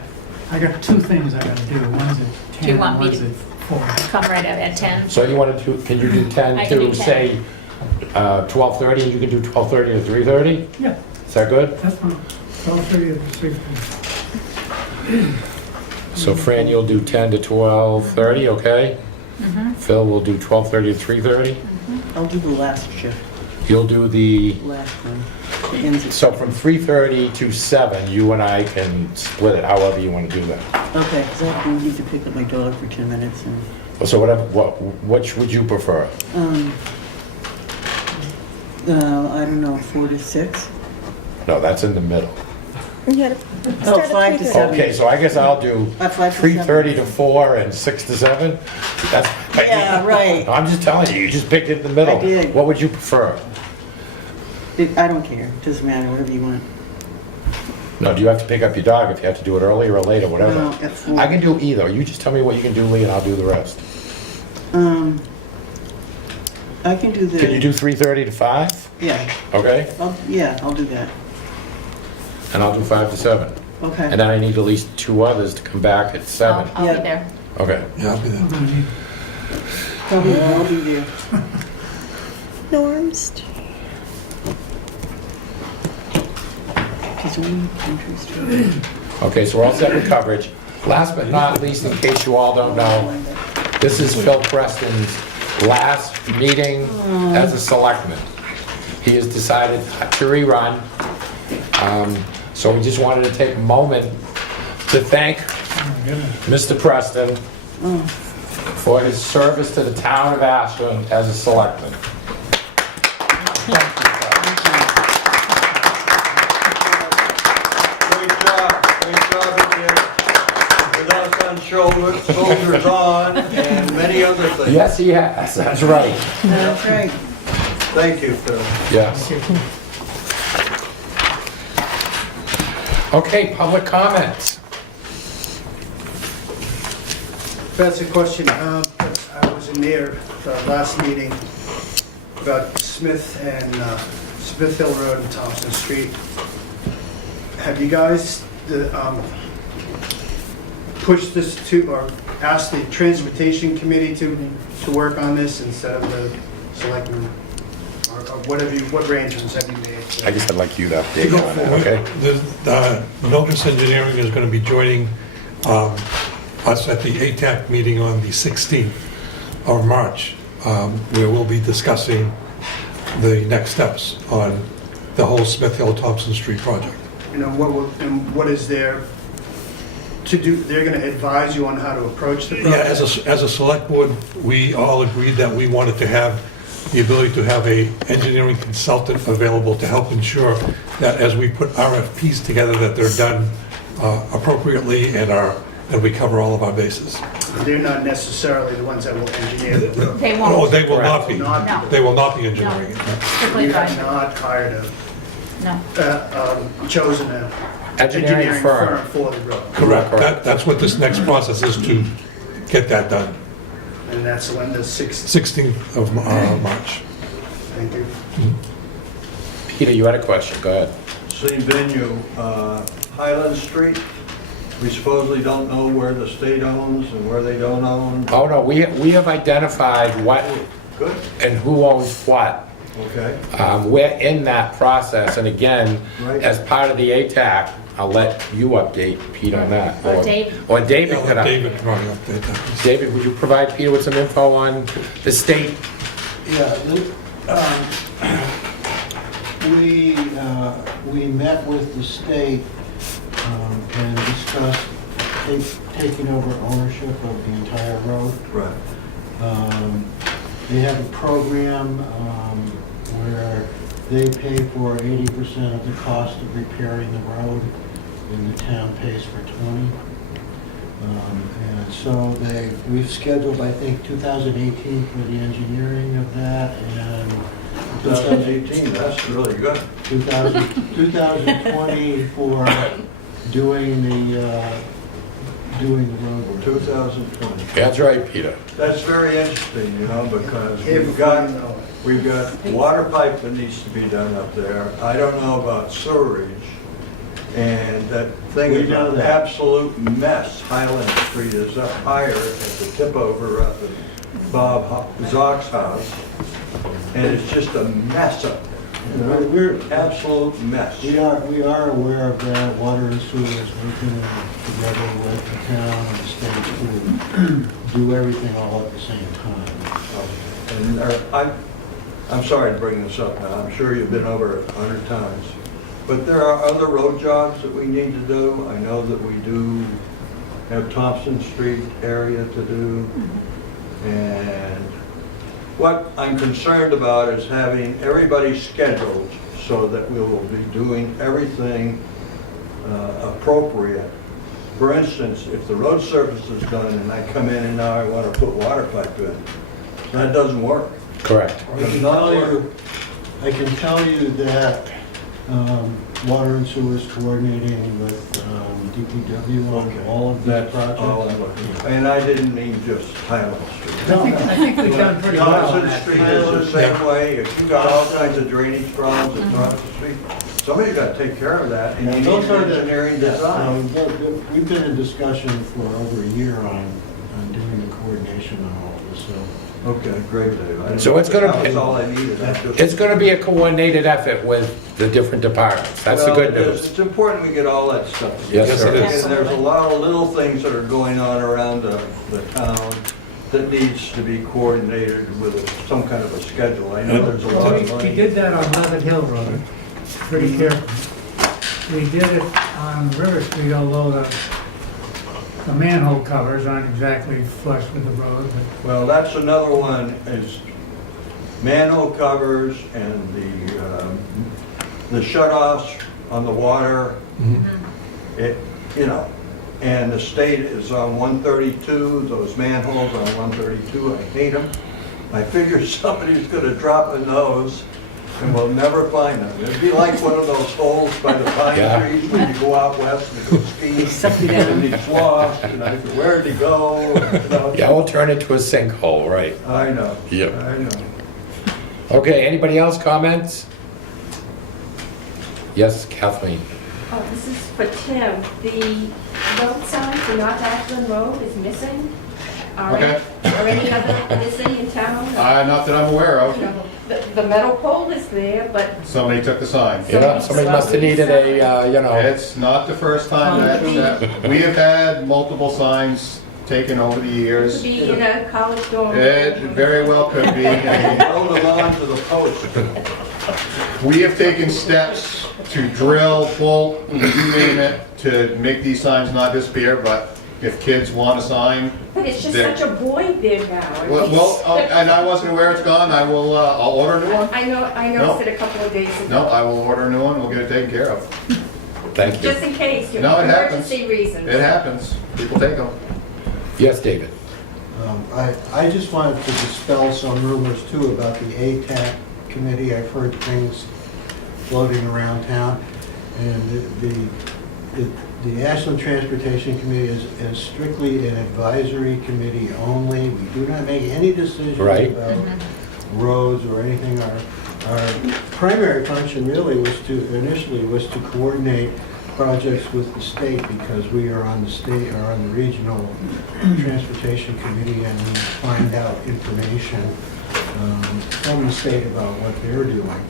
I got 2 things I gotta do. One's at Do 10, you want me one's to- at 4. come right at 10. So you wanted to, can you do 10 I can do to 10. say 12:30, and you can do 12:30 to 3:30? Yeah, Is that good? that's fine. 12:30 to 3:30. So Fran, you'll do 10 to 12:30, okay? Phil will do 12:30 to 3:30. I'll do the last shift, You'll do the, last one. It ends at- so from 3:30 to 7, you and I can split it however you want to do that. Okay, because I need to pick up my dog for 10 minutes and, So whatever, which would you prefer? I don't know, 4 to 6? No, that's in the middle. You gotta Oh, start at 5 to 3:30. 7. Okay, so I guess I'll do 5 to 3:30 to 4 and 6 to 7? That's. Yeah, right. No, I'm just telling you, you just picked it in the middle. I did. What would you prefer? I don't care, it doesn't matter, whatever you want. No, do you have to pick up your dog if you have to do it earlier or later, whatever? No, at 4. I can do either. You just tell me what you can do, Lee, and I'll do the rest. I can do the... Can you do 3:30 to 5? Yeah, Okay? I'll do that. And I'll do 5 to 7. Okay. And then I need at least 2 others to come back at 7. I'll Yeah. be there. Okay. Yeah, I'll be there. Probably I'll be there. Norms. Because we interested. Okay, so we're all set with coverage. Last but not least, in case you all don't know, this is Phil Preston's last meeting as a selectman. He has decided to rerun. So we just wanted to take a moment to thank Mr. Preston for his service to the town of Ashland as a selectman. Great job again. With us on shoulders on, and many other things. Yes, he has, that's right. That's right. Thank you, Phil. Yes. Okay, public comments. That's a question. I wasn't there the last meeting about Smith and Smith Hill Road and Thompson Street. Have you guys pushed this to, or asked the Transportation Committee to work on this instead of the selectmen? Or what arrangements have you made? I guess I'd like you to update on that, okay? Novus Engineering is going to be joining us at the ATAC meeting on the 16th of March, where we'll be discussing the next steps on the whole Smith Hill Thompson Street project. You know, what is there to do? They're going to advise you on how to approach the project? Yeah, as a select board, we all agreed that we wanted to have the ability to have a engineering consultant available to help ensure that as we put RFPs together, that they're done appropriately and we cover all of our bases. They're not necessarily the ones that will engineer the road. They won't. Oh, they will not be. No. They will not be engineering it. Strictly You have advisory. not hired No. chosen an Engineering firm. for the road. Correct. That's what this next process is, to get that done. And that's when the 16th of March. Thank you. Peter, you had a question, go ahead. Same venue, Highland Street. We supposedly don't know where the state owns and where they don't own. Oh, no, we have identified what Good, and who owns what. okay. We're in that process, and again, Right. as part of the ATAC, I'll let you update Pete on that. Or Dave. Or David could. David probably update that. David, would you provide Peter with some info on the state? Yeah, we met with the state and discussed taking over ownership of the entire road. Right. They have a program where they pay for 80% of the cost of repairing the road, and the town pays for 20%. And so we've scheduled, I think, 2018 for the engineering of that, and 2018, that's really good. 2020 for doing the road work. 2020. That's right, Peter. That's very interesting, you know, because Everybody we've got water pipe that needs to be done up there. I don't know about sewerage. And that thing We is know an that. absolute mess. Highland Street is up higher at the tip over up at Bob Zock's house. And it's just a mess up there. We're Absolute mess. We are aware of that. Water and sewer is working together with the town and the state to do everything all at the same time. And I'm sorry to bring this up now. I'm sure you've been over it 100 times. But there are other road jobs that we need to do. I know that we do have Thompson Street area to do. And what I'm concerned about is having everybody scheduled so that we will be doing everything appropriate. For instance, if the road surface is done and I come in and now I want to put water pipe in, that doesn't work. Correct. I can tell you that Water and Sewer is coordinating with DPW on all of these projects. And I didn't mean just Highland Street. I think they've done pretty well on Thompson that. Street is the same way. If you got all kinds of drainage problems in Thompson Street, somebody's got to take care of that, and you need Those are an engineering design. We've been in discussion for over a year on doing the coordination on all of this, so Okay, great, Dave. I didn't- So it's gonna That be- was all I needed. I just- It's gonna be a coordinated effort with the different departments. That's the Well, good it is. news. It's important we get all that stuff. Yes, Yes, sir. it is. And there's a lot of little things that are going on around the town that needs to be coordinated with some kind of a schedule. I know there's a lot Well, of we money. did that on Levitt Hill Road, pretty carefully. We did it on River Street, although the manhole covers aren't exactly flush with the road, but Well, that's another one, is manhole covers and the shut-offs on the water. It, you know, and the state is on 132, those manholes on 132, I hate them. I figure somebody's gonna drop in those and we'll never find them. It'd be like one of those holes by the pine Yeah. trees when you go out west and go skiing. And he's lost, and I said, where'd he go? You know. Yeah, we'll turn it to a sinkhole, right? I know. Yep. I know. Okay, anybody else comments? Yes, Kathleen? Oh, this is for Tim. The road sign for North Ashland Road is missing. Okay. Or any other missing in town? Not that I'm aware of. You know, the metal pole is there, but Somebody took the sign. Yeah, somebody must have needed a, It's not the first time that we have had multiple signs taken over the it years. could be in a college dorm. It very well could be. Hold them on to the post. We have taken steps to drill, bolt, you name it, to make these signs not disappear, but if kids want a sign, But it's just there- such a void there now. I mean, and I wasn't aware it's gone, I'll order a new one. I noticed it a couple of days ago. No, I will order a new one, we'll get it taken care of. Thank you. Just in case, you No, know, it happens. emergency reasons. It happens, people take them. Yes, David? I just wanted to dispel some rumors too about the ATAC committee. I've heard things floating around town. And the Ashland Transportation Committee is strictly an advisory committee only. We do not make any decisions Right. about roads or anything. Our primary function really initially was to coordinate projects with the state, because we are on the state, or on the regional transportation committee, and we find out information from the state about what they're doing.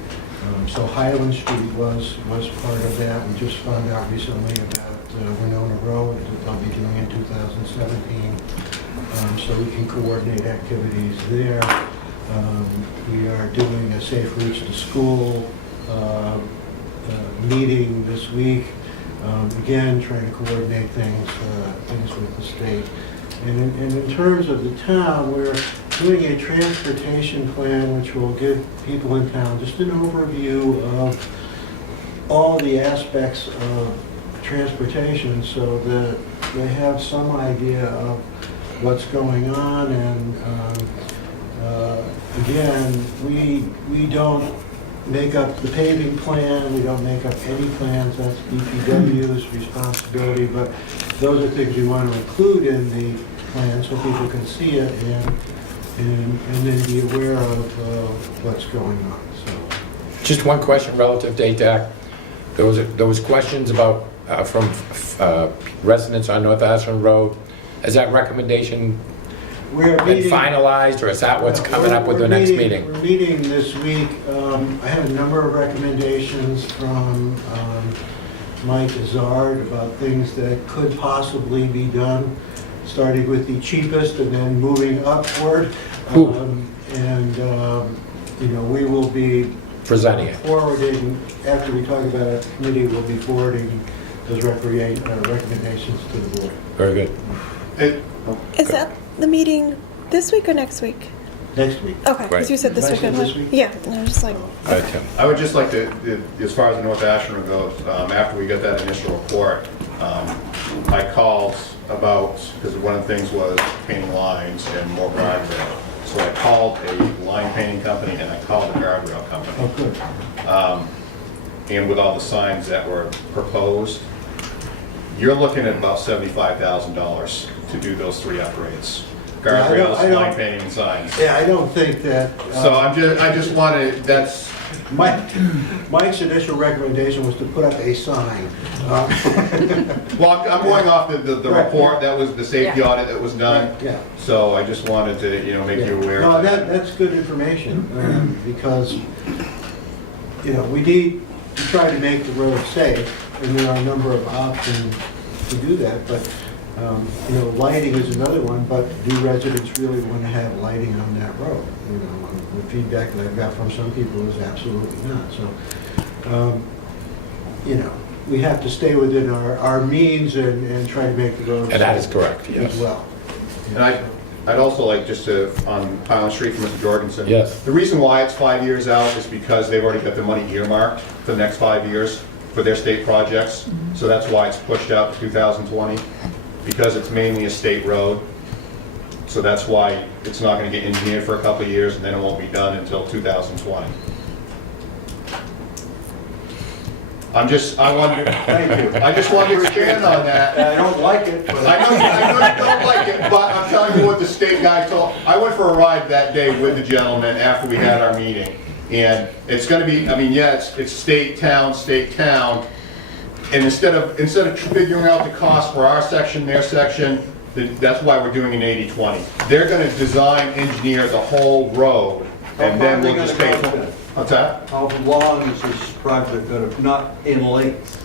So Highland Street was part of that. We just found out recently about Winona Road that they'll be doing in 2017. So we can coordinate activities there. We are doing a Safe Routes to School meeting this week. Again, trying to coordinate things with the state. And in terms of the town, we're doing a transportation plan which will give people in town just an overview of all the aspects of transportation, so that they have some idea of what's going on. And again, we don't make up the paving plan, we don't make up any plans, that's DPW's responsibility, but those are things we want to include in the plan so people can see it and then be aware of what's going on. So Just one question relative to ATAC. There was questions about, from residents on North Ashland Road. Is that recommendation we're been meeting. With, or is that what's coming up with the next meeting? We're meeting this week. I have a number of recommendations from Mike Azard about things that could possibly be done, starting with the cheapest and then moving upward. We will be Presenting it. forwarding, after we talk about it, the committee will be forwarding those recommendations to the board. Very good. Is that the meeting this week or next week? Next week. Okay, because Right. you said this Did I week. say I'm this like- week? Yeah, and I was just like, All right, Tim. I would just like to, as far as the North Ashland goes, after we get that initial report, I called about, because one of the things was painting lines and more guardrail. So I called a line painting company and I called a guardrail company. Oh, good. And with all the signs that were proposed, you're looking at about $75,000 to do those three upgrades. Yeah, I Guardrails, don't- line painting, and signs. Yeah, I don't think that. So I just wanted, Mike's initial recommendation was to put up a sign. Well, I'm going off the Right. report, that was the safety Yeah. audit that was done. Yeah. So I just wanted to, you know, make you aware. No, of that. that's good information, because, you know, we need to try to make the road safe, and there are a number of options to do that, but, you know, lighting is another one, but do residents really want to have lighting on that road? You know, the feedback that I've got from some people is absolutely not, so, you know, we have to stay within our means and try to make the road And that is safe correct, yes. as well. And I'd also like just to, on Highland Street from Mr. Jorgensen. Yes. The reason why it's 5 years out is because they've already got the money earmarked for the next 5 years for their state projects. So that's why it's pushed out to 2020, because it's mainly a state road. So that's why it's not gonna get engineered for a couple of years, and then it won't be done until 2020. I wanted, Thank you. I just wanted to expand on that. I don't like it, but. I know you don't like it, but I'm telling you what the state guy told. I went for a ride that day with the gentleman after we had our meeting. And it's gonna be, I mean, yeah, it's state, town. And instead of figuring out the cost for our section, their section, that's why we're doing an 80-20. They're gonna design, engineer the whole road, and then we'll just pay for it. What's that? How long is this project going to, not in length?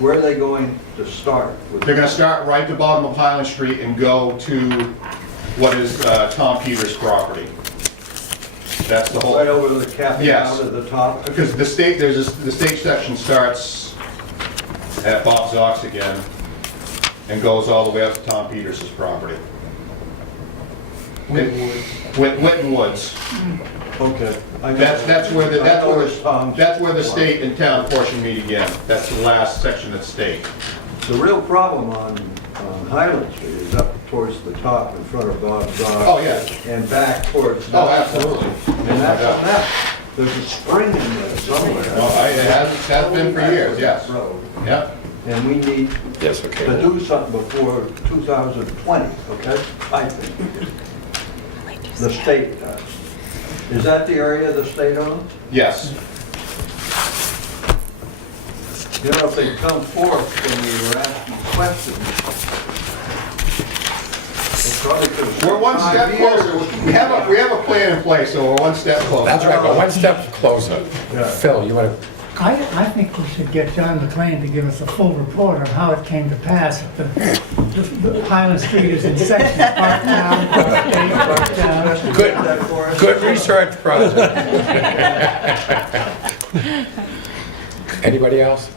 Where are they going to start? They're gonna start right at the bottom of Highland Street and go to what is Tom Peters' property. That's the whole. Right over the cafe Yes. out at the top? Because the state, the state section starts at Bob Zox again and goes all the way up to Tom Peters' property. Witten Woods. Okay. That's where the state and town portion meet again. That's the last section of the state. The real problem on Highland Street is up towards the top in front of Bob Zox. Oh, yeah. And back towards. Oh, absolutely. And that's a mess. There's a spring in there somewhere. Well, it has been for years, yes. Road. Yep. And we need Yes, okay. to do something before 2020, okay? I think. The state does. Is that the area the state owns? Yes. You know, if they come forth when we were asking questions, they probably could have. We're one step closer. We have a plan in place, so we're one step closer. That's right, but one step closer. Yeah. Phil, you want to, I think we should get John McLean to give us a full report on how it came to pass that the Highland Street is in sections, part down, part down. good research project. Anybody else?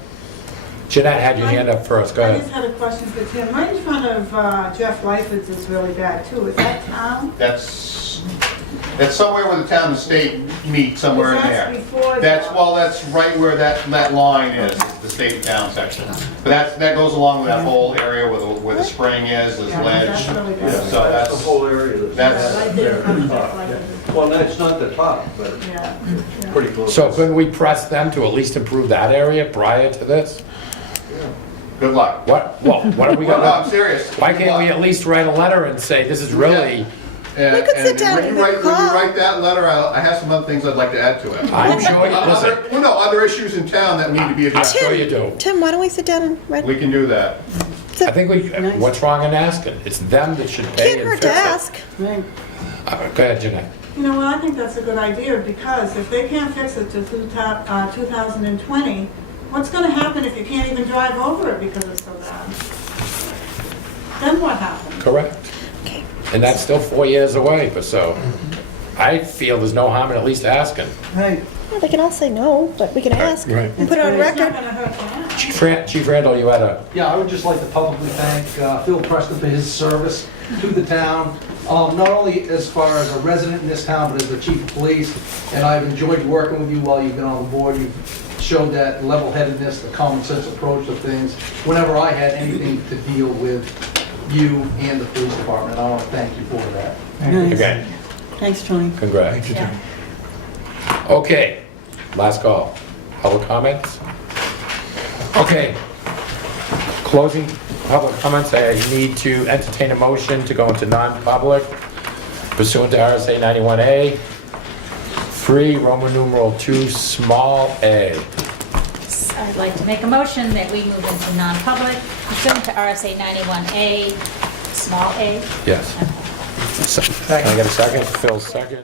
Jeanette had your hand up first, go I ahead. just had a question for Tim. Right in front of Jeff Lyford's is really bad too. Is that town? That's somewhere where the town and state meet, somewhere in That's there. before That's right where that line is, the state and town section. But that goes along with that whole area where the spring is, there's Yeah, ledge. that's really bad. So That's the whole area that's- Right there in front of Jeff Lyford's. Well, that's not the top, but Yeah. it's pretty close. So couldn't we press them to at least improve that area prior to this? Good luck. What are we Well, no, I'm gonna, serious. why can't we at least write a letter and say, this is really, And, We could sit and down when and you call. write that letter, I have some other things I'd like to add to it. I'm sure, listen, Other issues in town that need to be addressed. sure you do. Tim, why don't we sit down and write? We can do that. I think what's wrong in asking? It's them that should pay Can't and hurt to fix it. ask. Right. Go ahead, Jeanette. You know, well, I think that's a good idea because if they can't fix it to 2020, what's going to happen if you can't even drive over it because it's so bad? Then what happens? Correct. Okay. And that's still 4 years away, but so, I feel there's no harm in at least asking. Right. Well, they can all say no, but we can ask Right. and put it on It's not record. going to hurt to ask. Chief Randall, you had a, Yeah, I would just like to publicly thank Phil Preston for his service to the town, not only as far as a resident in this town, but as the chief of police. And I've enjoyed working with you while you've been on the board. You've showed that level-headedness, the common sense approach to things, whenever I had anything to deal with you and the police department. I want to thank you for that. Nice. again, Thanks, Tony. congrats. Okay, last call. Public comments? Okay. Closing public comments, I need to entertain a motion to go into non-public pursuant to RSA 91A 3, Roman numeral 2, small a. I'd like to make a motion that we move into non-public pursuant to RSA 91A, small a. Yes. Can I get a second? Phil's second.